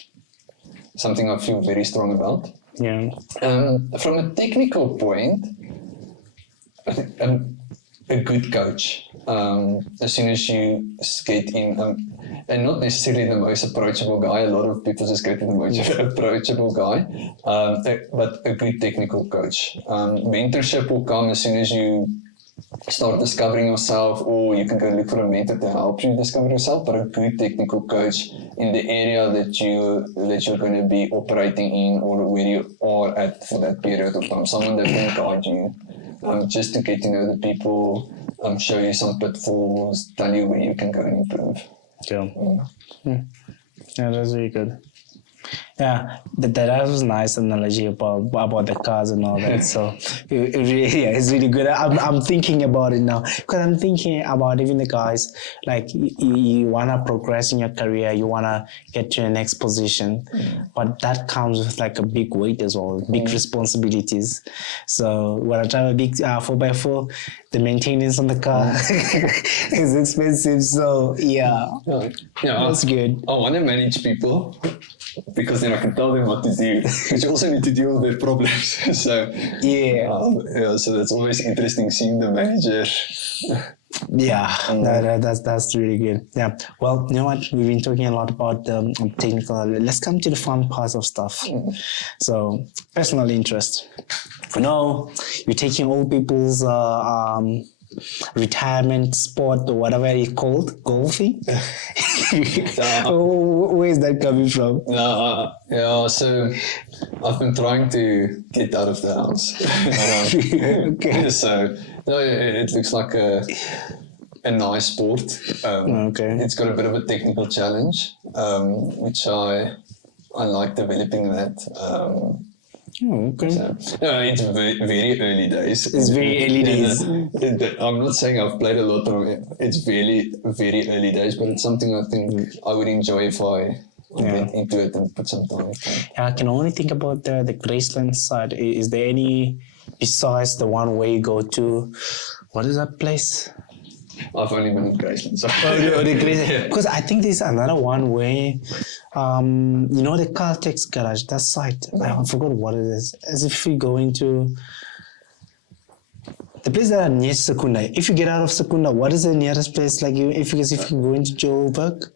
something I feel very strong about. From a technical point, I think a good coach. as soon as you get in, and not necessarily the most approachable guy, a lot of people just go to the most approachable guy, but a good technical coach. Mentorship will come as soon as you start discovering yourself, or you can go look for a mentor to help you discover yourself, but a good technical coach in the area that you're going to be operating in, or where you are at for that period of time. Someone that can guide you, just to get to know the people, show you some pitfalls, tell you where you can go and improve. Yeah, that's really good. Yeah, that was nice analogy about the cars and all that. So it really, yeah, it's really good. I'm thinking about it now, because I'm thinking about even the guys, like you want to progress in your career, you want to get to your next position, but that comes with like a big weight as well, big responsibilities. So when I drive a big 4x4, the maintenance on the car is expensive. So yeah, that's good. I want to manage people, because then I can tell them what to do, but you also need to deal with their problems. So so that's always interesting seeing the manager. That's really good. Yeah. Well, you know what? We've been talking a lot about technical. Let's come to the fun parts of stuff. So, personal interest. You know, you're taking old people's retirement sport or whatever it's called, golfing. Where is that coming from? So I've been trying to get out of the house. Okay. So it looks like a nice sport. It's got a bit of a technical challenge, which I like developing that. It's very early days. It's very early days. I'm not saying I've played a lot of it. It's very, very early days, but it's something I think I would enjoy if I get into it and put some time into it. I can only think about the Graceland side. Is there any, besides the one where you go to, what is that place? I've only been in Graceland. So. Because I think there's another one where, you know, the Caltex garage, that site, I forgot what it is. As if you go into the place that are near Secunda. If you get out of Secunda, what is the nearest place? Like, if you go into Joburg?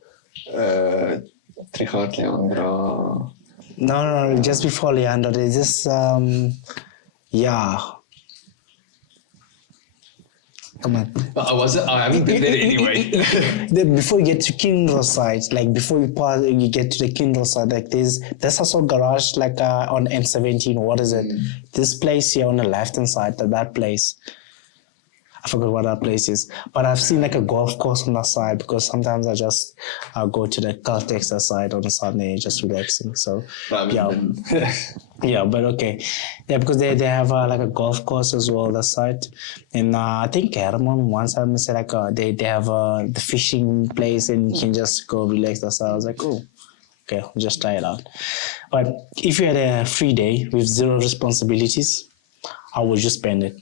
Trichardt Leandra. No, just before Leandra. There's this, Come on. I haven't been there anyway. Before you get to Kindle side, like before you get to the Kindle side, like there's Sasol garage, like on M17. What is it? This place here on the left hand side, that place. I forgot what that place is, but I've seen like a golf course on that side, because sometimes I'll go to the Caltex side on the Sunday, just relaxing. So but okay. Yeah, because they have like a golf course as well, that side. And I think Herman once I said like they have the fishing place, and you can just go relax that side. I was like, oh, okay, I'll just try it out. But if you had a free day with zero responsibilities, how would you spend it?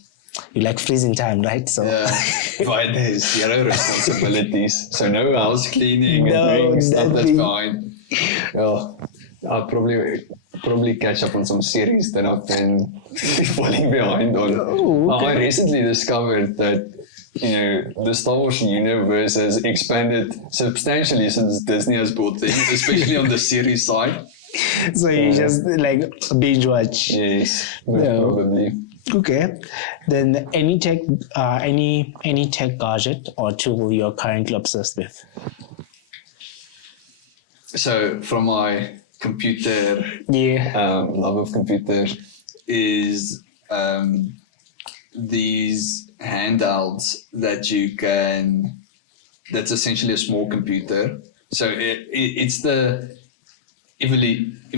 You like freezing time, right? So but there's zero responsibilities. So no house cleaning and doing stuff, that's fine. Well, I'll probably catch up on some series that I've been falling behind on. I recently discovered that, you know, the Star Wars universe has expanded substantially since Disney has bought them, especially on the series side. So you just like binge watch? Yes, probably. Okay, then any tech gadget or tool you're currently obsessed with? So from my computer, love of computers is these handhelds that you can. That's essentially a small computer. So it's in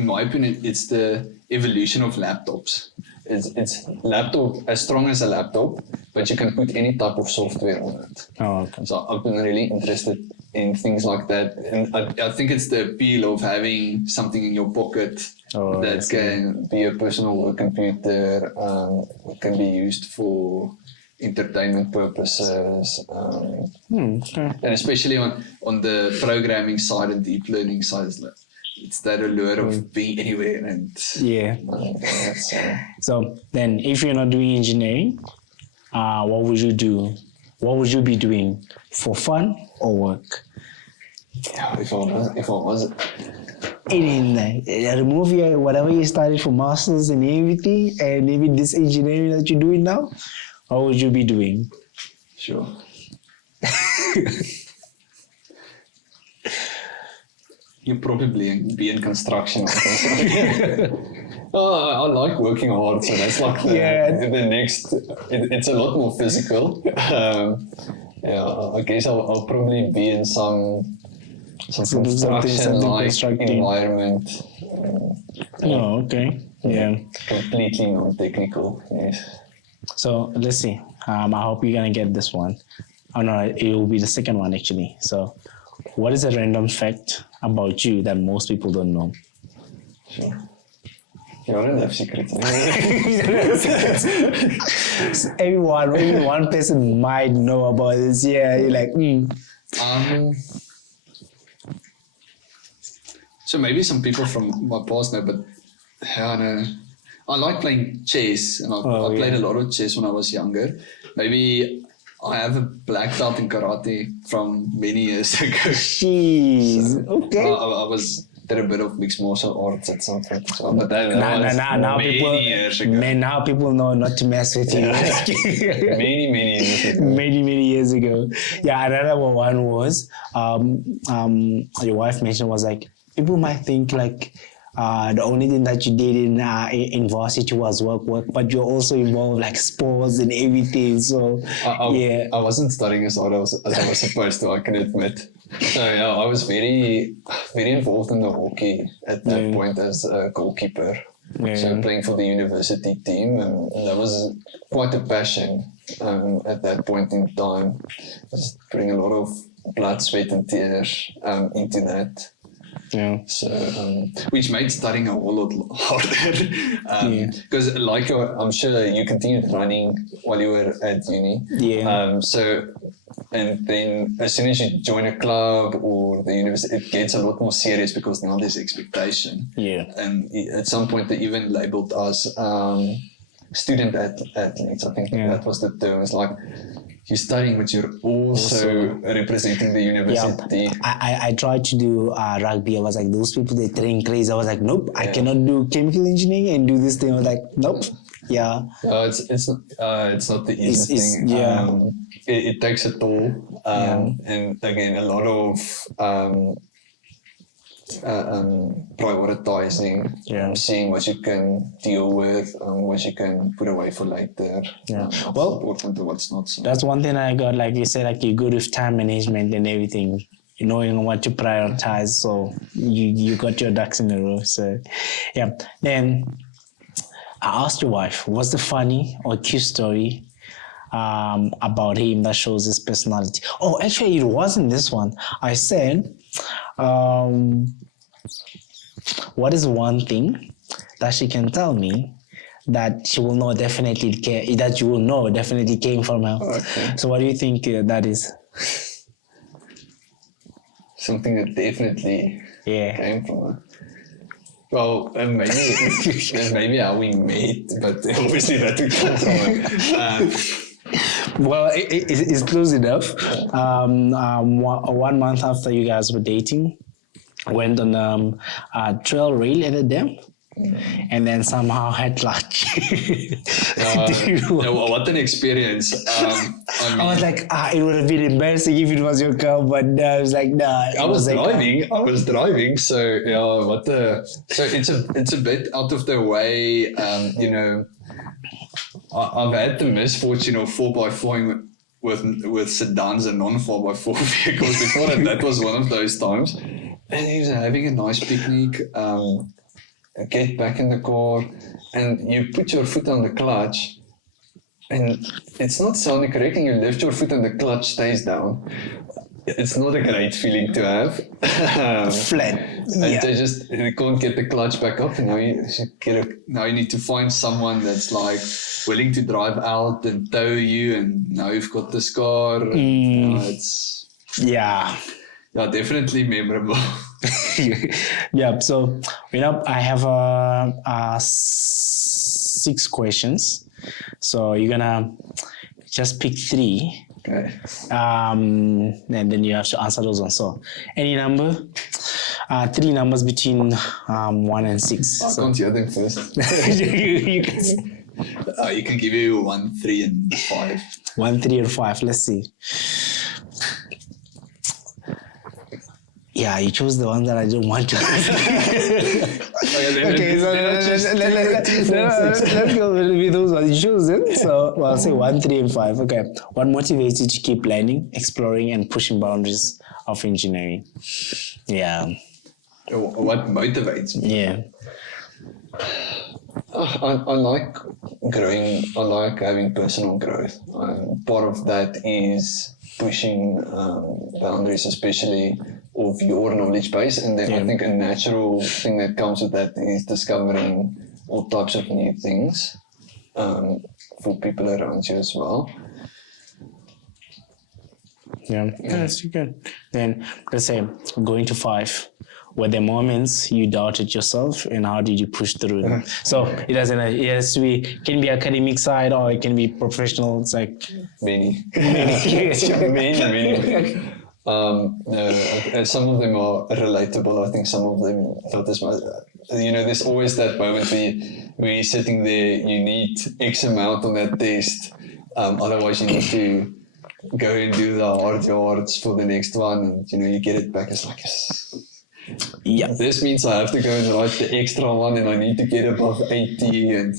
my opinion, it's the evolution of laptops. It's laptop as strong as a laptop, but you can put any type of software on it. Oh, okay. So I've been really interested in things like that, and I think it's the appeal of having something in your pocket that can be a personal work computer, can be used for entertainment purposes, and especially on the programming side and deep learning side. It's that allure of being anywhere and So then, if you're not doing engineering, what would you do? what would you be doing? For fun or work? Yeah, if I was Anything. Remove your whatever you studied for masters and everything, and even this engineering that you're doing now, what would you be doing? sure. You probably be in construction. I like working hard, so that's like the next. It's a lot more physical. I guess I'll probably be in some construction like environment. Oh, okay. Yeah. Completely non-technical. Yes. So let's see. I hope you're gonna get this one. Oh no, it will be the second one actually. So, what is a random fact about you that most people don't know? Sure. You don't have secrets. Everyone, only one person might know about this. Yeah, you're like, So maybe some people from my past know, but I don't know. I like playing chess, and I played a lot of chess when I was younger. Maybe I have a black belt in karate from many years ago. Jeez. So Okay. I did a bit of mixed martial arts at some point as well, but that was now many years ago. Now people know not to mess with you. Many years ago. Many years ago. Yeah, another one was your wife mentioned was like people might think like the only thing that you did in varsity was work, but you're also involved like sports and everything. So I wasn't studying as hard as I was supposed to, I can admit. So yeah, I was very involved in the hockey at that point as a goalkeeper. Yeah. So playing for the university team, and that was quite a passion at that point in time. Just putting a lot of blood, sweat and tears into that. Yeah. So, which made studying a whole lot harder. Because I'm sure you continued running while you were at uni. Yeah. And then as soon as you join a club or the university, it gets a lot more serious because now there's expectation. Yeah. And at some point they even labeled us student athletes. I think that was the term. It's like, you're studying, but you're also representing the university. Yeah. I tried to do rugby. I was like, those people, they train crazy. I was like, nope, I cannot do chemical engineering and do this thing. I was like, nope. Yeah. It's not the easiest thing. Yeah. It takes a toll. And again, a lot of prioritizing, seeing what you can deal with, what you can put away for later. Yeah. What's important and what's not. So. That's one thing I got, like you said, like you're good with time management and everything, knowing what to prioritize. So you got your ducks in a row. So yeah. Then I asked your wife, what's the funny or cute story about him that shows his personality? Oh, actually, it wasn't this one. I said, what is one thing that she can tell me that she will know definitely that you will know definitely came from her? Okay. So what do you think that is? Something that definitely came from her. Well, maybe how we met, but obviously that would come from her. Well, it's close enough. 1 month after you guys were dating, went on a trail rail at the dam, and then somehow had lunch. What an experience! I was like, it would have been embarrassing if it was your car, but I was like, nah. I was driving, so so it's a bit out of the way. I've had the misfortune of 4x4 with sedans and non-4x4 vehicles before, and that was one of those times. And he was having a nice picnic. Get back in the car, and you put your foot on the clutch, and it's not sounding correct, and you lift your foot and the clutch stays down. It's not a great feeling to have. Flat. And you can't get the clutch back up, and now you need to find someone that's like willing to drive out and tow you, and now you've got this car. It's definitely memorable. Yeah, so I have 6 questions, so you're gonna just pick 3 Okay. And then you have to answer those ones. So any number, 3 numbers between 1 and 6. I can't hear them first. you can You can give you 1, 3, and 5. 1, 3, and 5. Let's see. Yeah, you chose the ones that I don't want to. Okay, so let's go with those ones. You chose them. So I'll say 1, 3, and 5. Okay. What motivates you to keep learning, exploring, and pushing boundaries of engineering? Yeah. What motivates me? Yeah. I like growing. I like having personal growth. Part of that is pushing boundaries, especially of your knowledge base. And then I think a natural thing that comes with that is discovering all types of new things for people around you as well. Yeah, that's good. Then let's say going to 5. Were there moments you doubted yourself, and how did you push through them? So it doesn't. It has to be. Can be academic side, or it can be professional. It's like Many. many. Some of them are relatable. I think some of them felt as much. There's always that moment where you're sitting there. You need X amount on that test. Otherwise, you need to go and do the hard yards for the next one, and you get it back. It's like, Yeah. this means I have to go and write the extra one, and I need to get above 80, and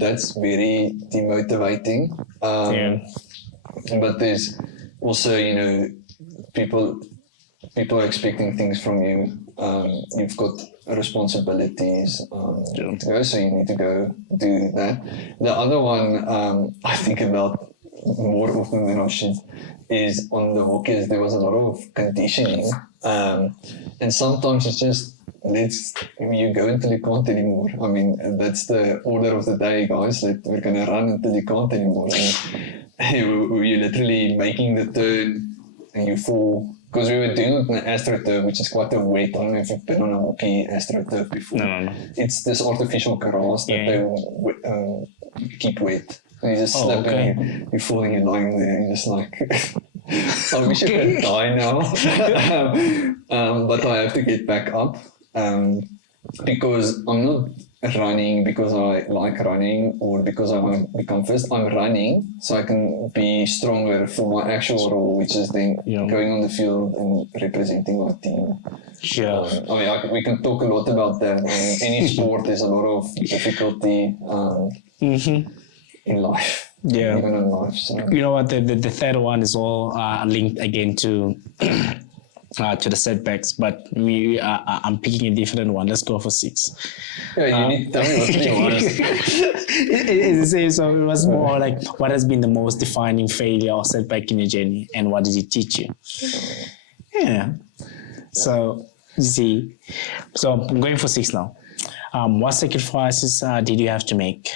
that's very demotivating. But there's also people are expecting things from you. You've got responsibilities to go, so you need to go do that. The other one I think about more often than I should is on the walkies. There was a lot of conditioning, and sometimes it's just you go until you can't anymore. I mean, that's the order of the day, guys. That we're gonna run until you can't anymore. And you're literally making the turn and you fall. Because we were doing it on an AstroTurf, which is quite a wet. I don't know if you've been on a walkie AstroTurf before. No. It's this artificial grass that they keep wet. And you just slip and you fall and you're lying there and you're just like, I wish I could die now. But I have to get back up because I'm not running because I like running or because I want to become first. I'm running so I can be stronger for my actual role, which is then going on the field and representing my team. Sure. We can talk a lot about that. In any sport, there's a lot of difficulty in life. Yeah. Even in life. So. You know what? The third one is all linked again to the setbacks, but I'm picking a different one. Let's go for 6. Yeah, you need to tell me what you want. It's the same. So it was more like, what has been the most defining failure or setback in your journey, and what did it teach you? Yeah. So you see, so I'm going for 6 now. What sacrifices did you have to make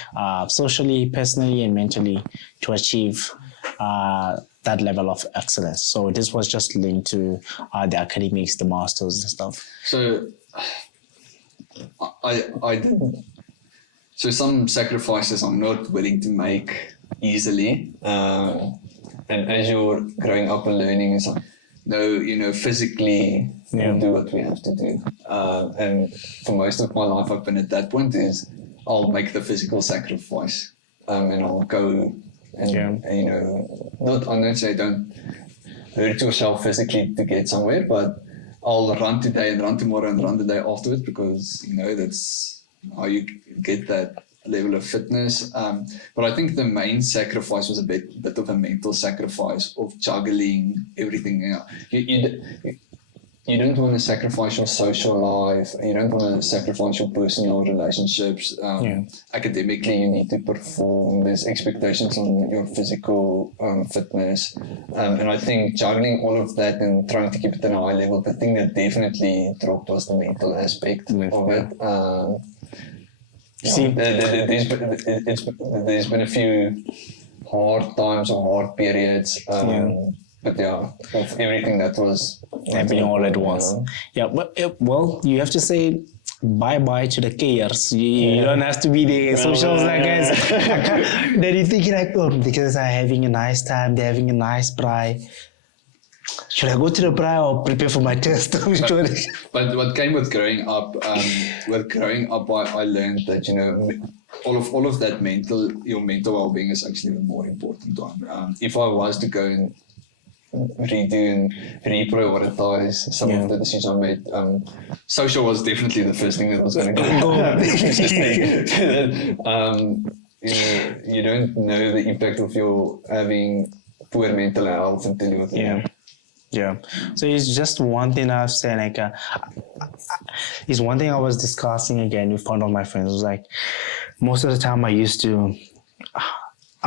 socially, personally, and mentally to achieve that level of excellence? So this was just linked to the academics, the masters and stuff. So I did. So some sacrifices I'm not willing to make easily. And as you're growing up and learning, it's like, no, physically we'll do what we have to do. And for most of my life, I've been at that point is I'll make the physical sacrifice, and I'll go and I'm not say don't hurt yourself physically to get somewhere, but I'll run today and run tomorrow and run the day afterwards because that's how you get that level of fitness. But I think the main sacrifice was a bit of a mental sacrifice of juggling everything. You don't want to sacrifice your social life. You don't want to sacrifice your personal relationships. Academically, you need to perform. There's expectations on your physical fitness. And I think juggling all of that and trying to keep it at a high level, the thing that definitely dropped was the mental aspect of it. There's been a few hard times or hard periods. But of everything that was happening all at once. Yeah, well, you have to say bye-bye to the chaos. You don't have to be the socials like guys. Then you're thinking like, oh, because I'm having a nice time, they're having a nice braai. Should I go to the braai or prepare for my test? But what came with growing up, I learned that, you know, all of that your mental well-being is actually the more important one. If I was to go and redo and reprioritize some of the decisions I made, social was definitely the first thing that was going to go. You don't know the impact of your having poor mental health until you're there. Yeah. So it's just one thing I've said, like, it's one thing I was discussing again with one of my friends. It was like, most of the time I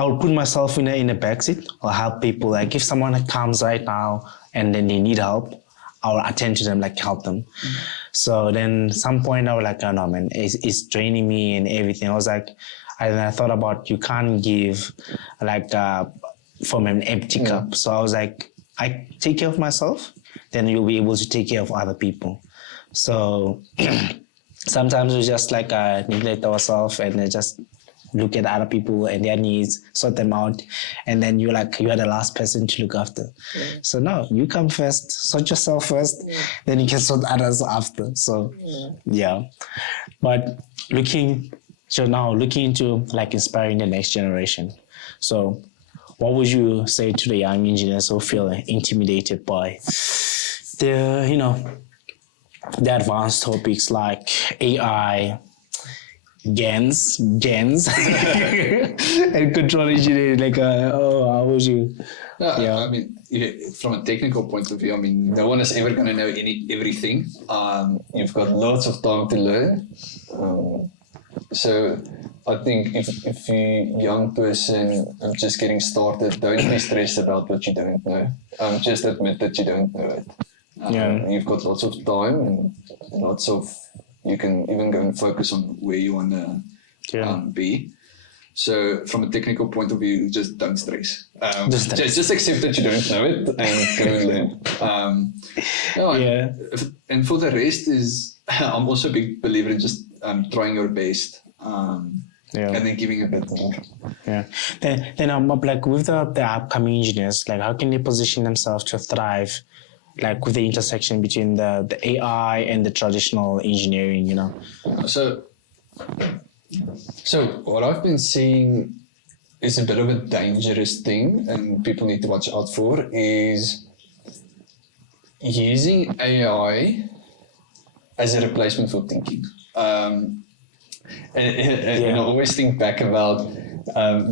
would put myself in a backseat or help people. Like if someone comes right now and then they need help, I'll attend to them, like help them. So then some point I was like, oh no man, it's draining me and everything. I was like, I thought about you can't give like from an empty cup. So I was like, I take care of myself, then you'll be able to take care of other people. So sometimes we just like neglect ourselves and then just look at other people and their needs, sort them out, and then you are the last person to look after. So no, you come first, sort yourself first, then you can sort others after. So but looking into like inspiring the next generation. So what would you say to the young engineers who feel intimidated by the advanced topics like AI, GANs, and control engineering? Like, how would you? I mean, from a technical point of view, I mean, no one is ever going to know everything. You've got lots of time to learn. So I think if you're a young person just getting started, don't be stressed about what you don't know. Just admit that you don't know it. You've got lots of time and you can even go and focus on where you want to be. So from a technical point of view, just don't stress. Just accept that you don't know it and go and learn. And for the rest I'm also a big believer in just trying your best and then giving a bit more. Then like with the upcoming engineers, like how can they position themselves to thrive, like with the intersection between the AI and the traditional engineering, So what I've been seeing is a bit of a dangerous thing and people need to watch out for is using AI as a replacement for thinking. And I always think back about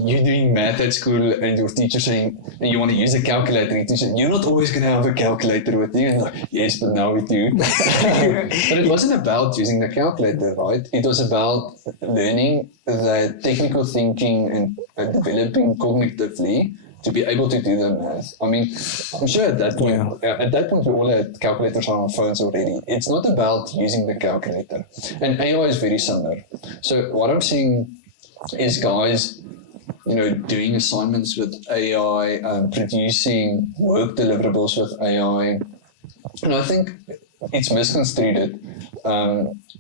you doing math at school and your teacher saying, and you want to use a calculator, and your teacher saying, you're not always going to have a calculator with you. And like, yes, but now we do. But it wasn't about using the calculator, right? It was about learning the technical thinking and developing cognitively to be able to do the math. I mean, I'm sure at that point we all had calculators on our phones already. It's not about using the calculator. And AI is very similar. So what I'm seeing is guys, doing assignments with AI, producing work deliverables with AI. And I think it's misconstrued.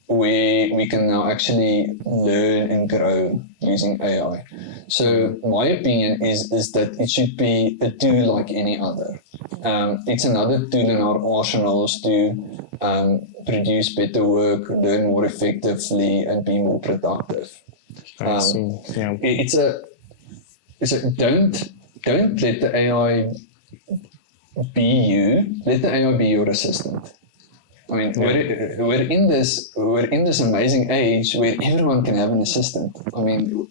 We can now actually learn and grow using AI. So my opinion is that it should be a tool like any other. It's another tool in our arsenals to produce better work, learn more effectively, and be more productive. Don't let the AI be you. Let the AI be your assistant. I mean, we're in this amazing age where everyone can have an assistant. I mean,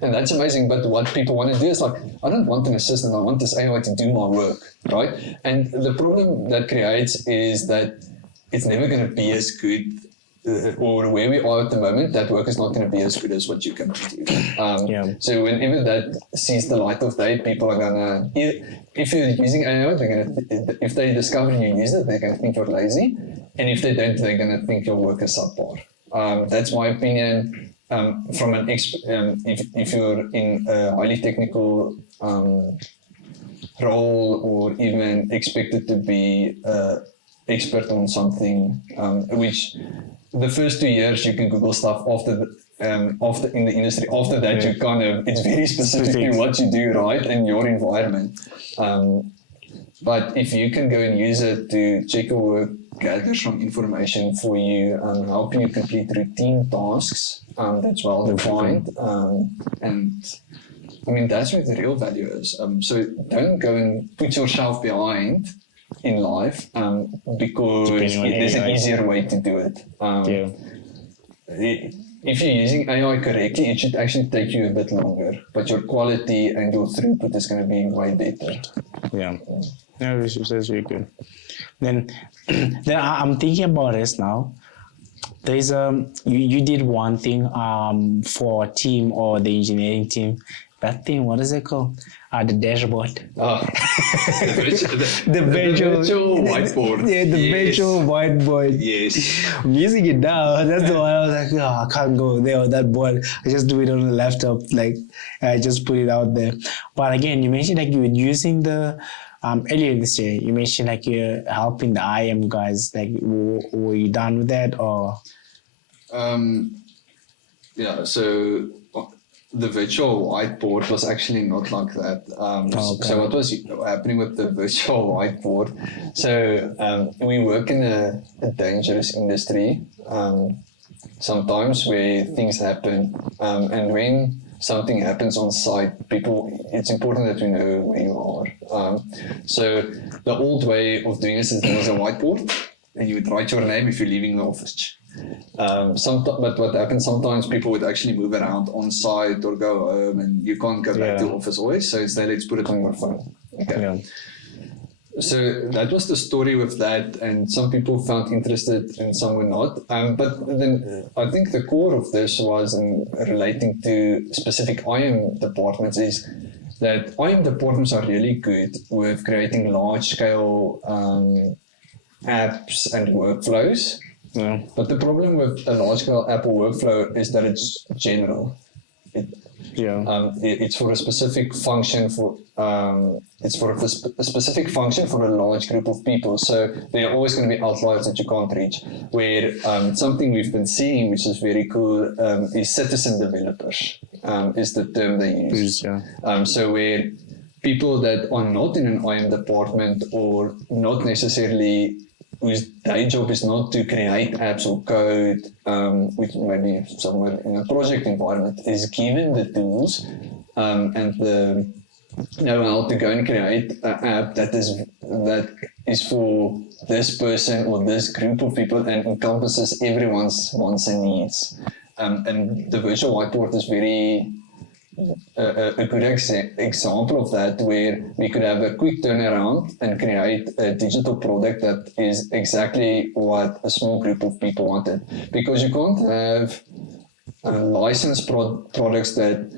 and that's amazing. But what people want to do is like, I don't want an assistant. I want this AI to do my work, right? And the problem that creates is that it's never going to be as good. Or where we are at the moment, that work is not going to be as good as what you can do. So whenever that sees the light of day, people are going to, if you're using AI, if they discover you use it, they're going to think you're lazy. And if they don't, they're going to think your work is subpar. That's my opinion. From an if you're in a highly technical role or even expected to be expert on something, which the first 2 years you can Google stuff after in the industry. After that, you kind of, it's very specifically what you do, right, in your environment. But if you can go and use it to check your work, gather some information for you, help you complete routine tasks that's well defined, and I mean, that's where the real value is. So don't go and put yourself behind in life because there's an easier way to do it. If you're using AI correctly, it should actually take you a bit longer, but your quality and your throughput is going to be way better. Yeah, that's very good. Then I'm thinking about this now. There's you did one thing for a team or the engineering team. That thing, what is it called? The dashboard. Oh, the virtual whiteboard. Yeah, the virtual whiteboard. Yes. I'm using it now. That's the one I was like, I can't go there on that board. I just do it on the laptop. Like, I just put it out there. But again, you mentioned like you were using the earlier this year. You mentioned like you're helping the IM guys. Like, were you done with that or? Yeah. So the virtual whiteboard was actually not like that. So what was happening with the virtual whiteboard? So we work in a dangerous industry sometimes where things happen, and when something happens on site, it's important that we know where you are. So the old way of doing this is there was a whiteboard and you would write your name if you're leaving the office. But what happens sometimes, people would actually move around on site or go home, and you can't go back to the office always. So instead, let's put it on your phone. Okay. Yeah. So that was the story with that, and some people found interested and some were not. But then I think the core of this was relating to specific IM departments is that IM departments are really good with creating large-scale apps and workflows. Yeah. But the problem with a large-scale app or workflow is that it's general. It's for a specific function a specific function for a large group of people. So there are always going to be outliers that you can't reach. Where something we've been seeing, which is very cool, is citizen developers. Is the term they use. So where people that are not in an IM department or not necessarily whose day job is not to create apps or code, which maybe somewhere in a project environment, is given the tools and the know-how to go and create an app that is for this person or this group of people and encompasses everyone's wants and needs. And the virtual whiteboard is very a good example of that, where we could have a quick turnaround and create a digital product that is exactly what a small group of people wanted. Because you can't have licensed products that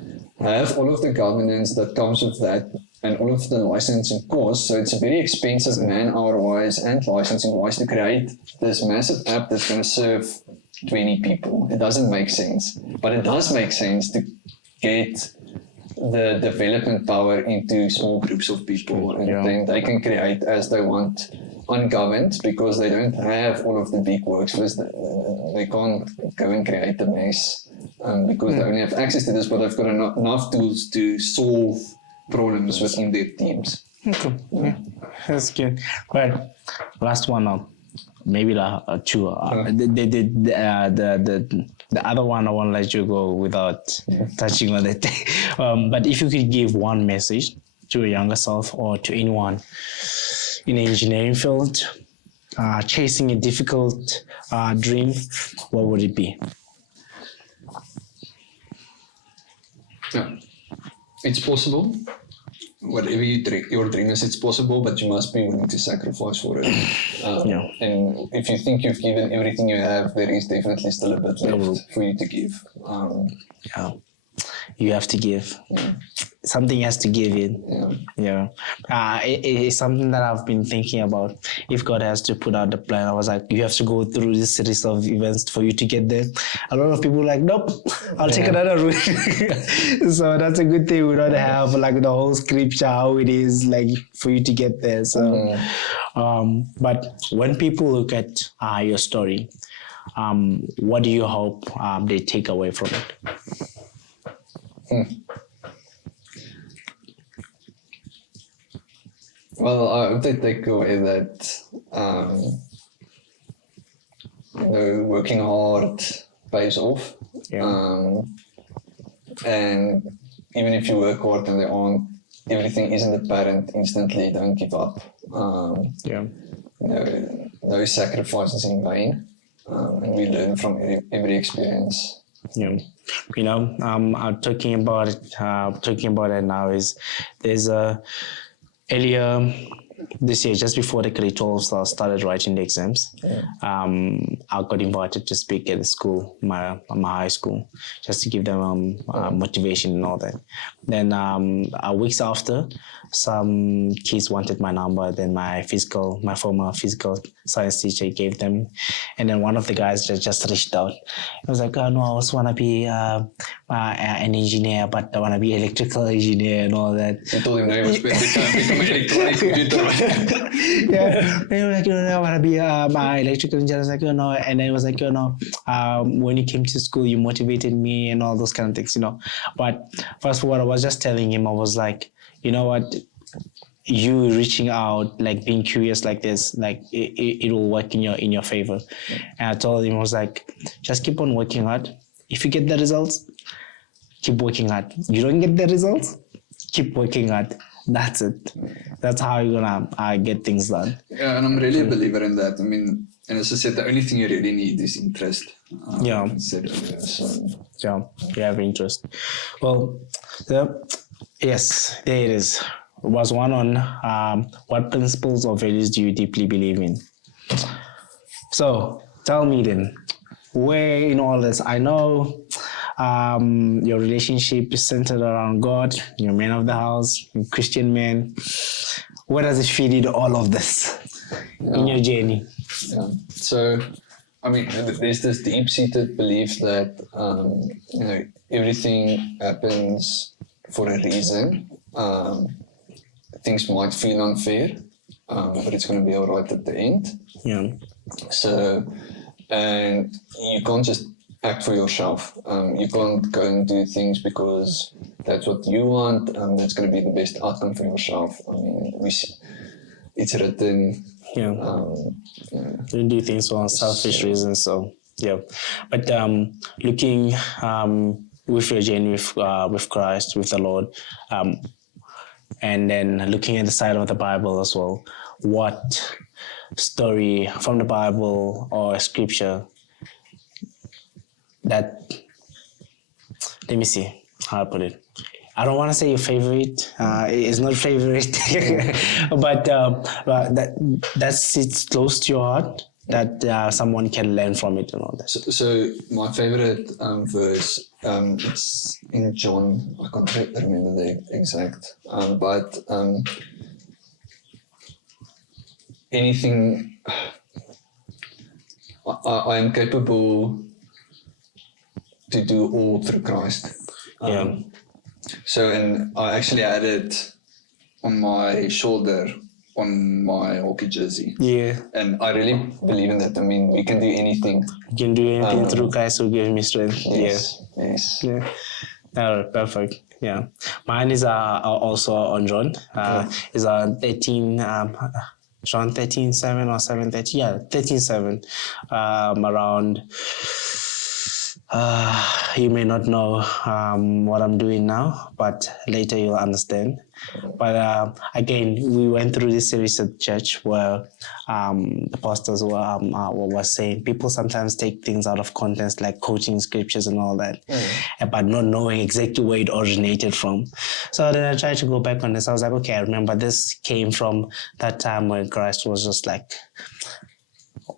have all of the governance that comes with that and all of the licensing costs. So it's very expensive man-hour-wise and licensing-wise to create this massive app that's going to serve 20 people. It doesn't make sense. But it does make sense to get the development power into small groups of people, and then they can create as they want ungoverned, because they don't have all of the big workflows. They can't go and create a mess because they only have access to this, but they've got enough tools to solve problems within their teams. Okay. Yeah. That's good. Right, last one now. Maybe two. The other one I won't let you go without touching on it. But if you could give one message to your younger self or to anyone in the engineering field chasing a difficult dream, what would it be? Yeah, it's possible. Whatever your dream is, it's possible, but you must be willing to sacrifice for it. And if you think you've given everything you have, there is definitely still a bit left for you to give. You have to give. Something has to give it. It's something that I've been thinking about. If God has to put out the plan, I was like, you have to go through this series of events for you to get there. A lot of people are like, nope, I'll take another route. So that's a good thing. We don't have like the whole scripture, how it is like for you to get there. So But when people look at your story, what do you hope they take away from it? Well, I hope they take away that working hard pays off. Yeah. And even if you work hard and everything isn't apparent instantly, don't give up. Yeah. No sacrifices in vain. And we learn from every experience. Yeah. I'm talking about it. Talking about it now is there's earlier this year, just before the grade 12 started writing the exams, I got invited to speak at the school, my high school, just to give them motivation and all that. Then weeks after, some kids wanted my number. Then my former physical science teacher gave them, and then one of the guys just reached out. I was like, "Oh no, I also want to be an engineer, but I want to be electrical engineer and all that." I told him no, he was going to become an electronic computer. Yeah, they were like, I want to be my electrical engineer. I was like, and then it was like, when you came to school, you motivated me and all those kind of things, But first of all, I was just telling him, I was like, you know what, you reaching out, like being curious like this, like it will work in your favor. And I told him, I was like, just keep on working hard. If you get the results, keep working hard. You don't get the results, keep working hard. That's it. That's how you're gonna get things done. Yeah, and I'm really a believer in that. I mean, and as I said, the only thing you really need is interest. Yeah. Yeah, you have interest. Well, yes, there it is. It was one on what principles or values do you deeply believe in? So tell me then, where in all this, I know your relationship is centered around God, you're a man of the house, you're a Christian man. Where does it fit in all of this in your journey? Yeah. So, I mean, there's this deep-seated belief that everything happens for a reason. Things might feel unfair, but it's going to be all right at the end. Yeah. So, and you can't just act for yourself. You can't go and do things because that's what you want. That's going to be the best outcome for yourself. I mean, it's written. Yeah. You do things for selfish reasons. So yeah, but looking with your journey with Christ, with the Lord, and then looking at the side of the Bible as well, what story from the Bible or scripture that, let me see how I put it. I don't want to say your favorite. It's not favorite, but that sits close to your heart, that someone can learn from it and all that. So my favorite verse, it's in John. I can't remember the exact, but anything. I am capable to do all through Christ. So, and I actually had it on my shoulder on my hockey jersey. Yeah. And I really believe in that. I mean, we can do anything. You can do anything through Christ who gives me strength. Yes. Yeah. Yes. Yeah. Perfect. Yeah. Mine is also on John. Is 13. John 13:7 or 7:30. Yeah, 13:7. Around. You may not know what I'm doing now, but later you'll understand. But again, we went through this series at church where the pastors were saying people sometimes take things out of context, like coaching scriptures and all that, but not knowing exactly where it originated from. So then I tried to go back on this. I was like, okay, I remember this came from that time when Christ was just like,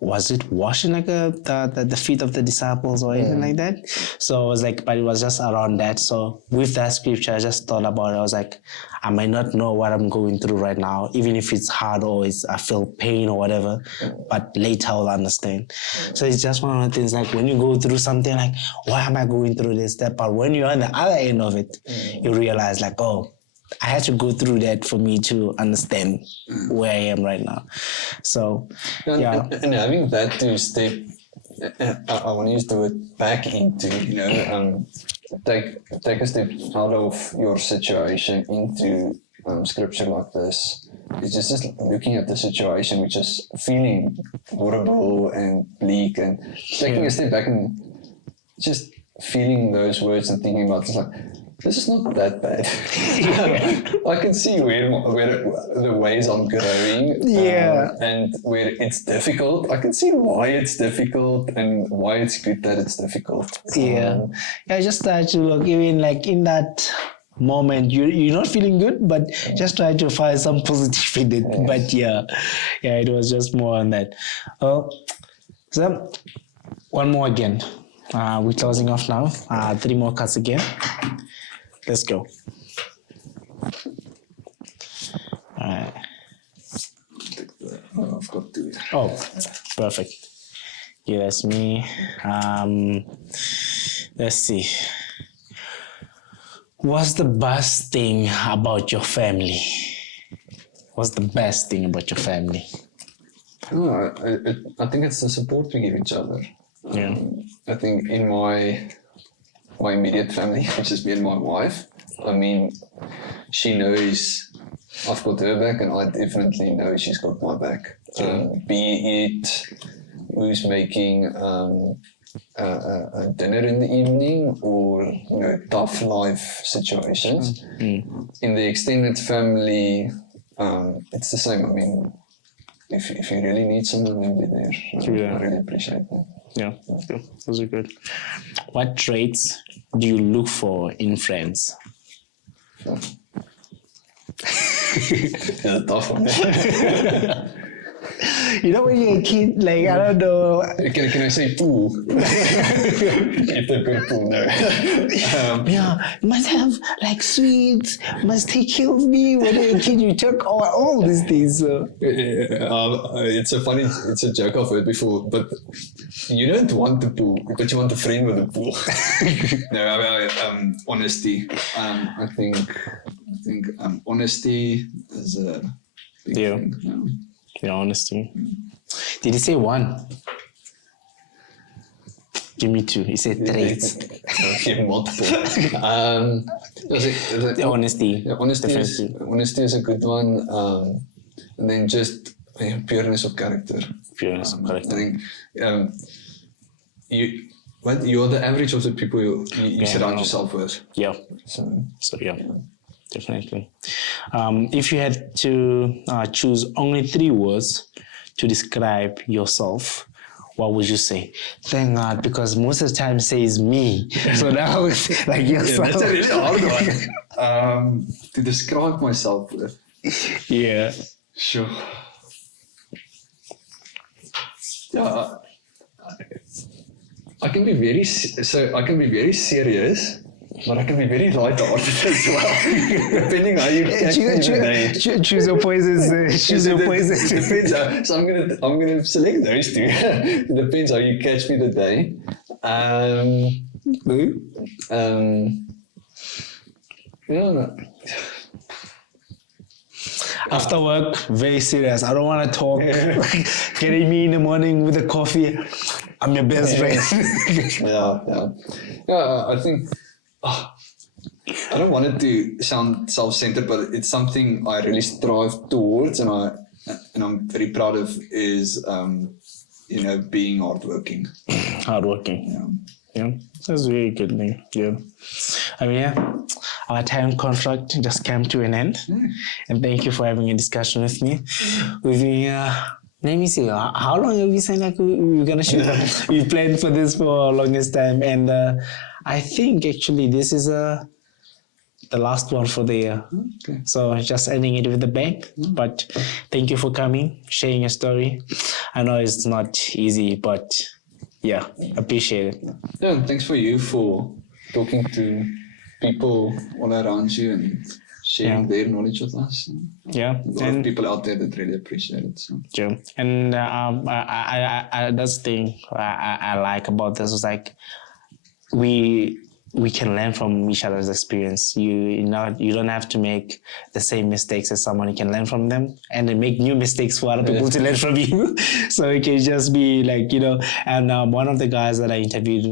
was it washing like the feet of the disciples or anything like that? So I was like, but it was just around that. So with that scripture, I just thought about it. I was like, I might not know what I'm going through right now, even if it's hard or I feel pain or whatever, but later I'll understand. So it's just one of the things, like when you go through something like, why am I going through this? But when you're on the other end of it, you realize like, oh, I had to go through that for me to understand where I am right now. So, yeah. And having that to step, I want to use the word back into, take a step out of your situation into scripture like this. It's just looking at the situation, which is feeling horrible and bleak, and taking a step back and just feeling those words and thinking about it's like, this is not that bad. I can see where the ways I'm growing, and where it's difficult. I can see why it's difficult and why it's good that it's difficult. I just try to look, even like in that moment, you're not feeling good, but just try to find some positive in it. Yes. But it was just more on that. So one more again. We're closing off now. 3 more cuts again. Let's go. Alright. I've got to. Oh, perfect. Yeah, that's me. Let's see. What's the best thing about your family? What's the best thing about your family? I think it's the support we give each other. I think in my immediate family, which is me and my wife, I mean, she knows I've got her back, and I definitely know she's got my back. Be it who's making a dinner in the evening, or tough life situations. In the extended family, it's the same. I mean, if you really need someone, they'll be there. I really appreciate that. Yeah, those are good. What traits do you look for in friends? Tough one. When you're a kid, like, I don't know. Can I say poo? If they're good poo, no. Must have like sweets, must take care of me. When you're a kid, you talk all these things. So. It's a joke I've heard before, but you don't want the poo, but you want a friend with a poo. No, honesty. I think honesty is a big thing. Yeah, honesty. Did he say one? Give me 2. He said traits. Multiple. Honesty. Honesty is a good one. And then just pureness of character. Pureness of character. I think you're the average of the people you surround yourself with. Yeah. So yeah. Definitely. If you had to choose only 3 words to describe yourself, what would you say? Thank God, because most of the time says me. So now it's like yourself. That's a really hard one. To describe myself with. Yeah. Sure. Yeah. I can be very serious. But I can be very light-hearted as well, depending how you catch me the day. Choose your poisons. Choose your poisons. Depends. So I'm gonna select those 2. It depends how you catch me the day. After work, very serious. I don't want to talk. Getting me in the morning with a coffee. I'm your best friend. Yeah. I think. I don't want it to sound self-centered, but it's something I really strive towards, and I'm very proud of is being hardworking. Hardworking. Yeah. That's a really good thing. Yeah. I mean, our time contract just came to an end, and thank you for having a discussion with me. Let me see, how long have we said like we're gonna shoot? We planned for this for longest time, and I think actually this is the last one for the year. Okay. So just ending it with a bang. But thank you for coming, sharing your story. I know it's not easy, but yeah, appreciate it. Yeah, thanks for you for talking to people all around you and sharing their knowledge with us. Yeah, a lot of people out there that really appreciate it. So. Yeah, and I that's the thing I like about this is like we we can learn from each other's experience. You don't have to make the same mistakes as someone. You can learn from them and then make new mistakes for other people to learn from you. So it can just be like, and one of the guys that I interviewed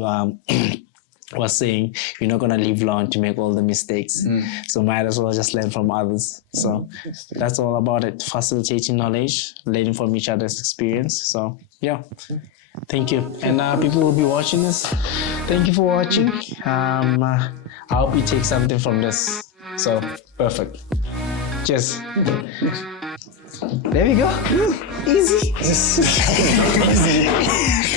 was saying, you're not going to live long to make all the mistakes. So might as well just learn from others. So that's all about it. Facilitating knowledge, learning from each other's experience. So yeah. Thank you. And people will be watching this. Thank you for watching. I hope you take something from this. So, perfect. Cheers. There we go. Easy. Easy.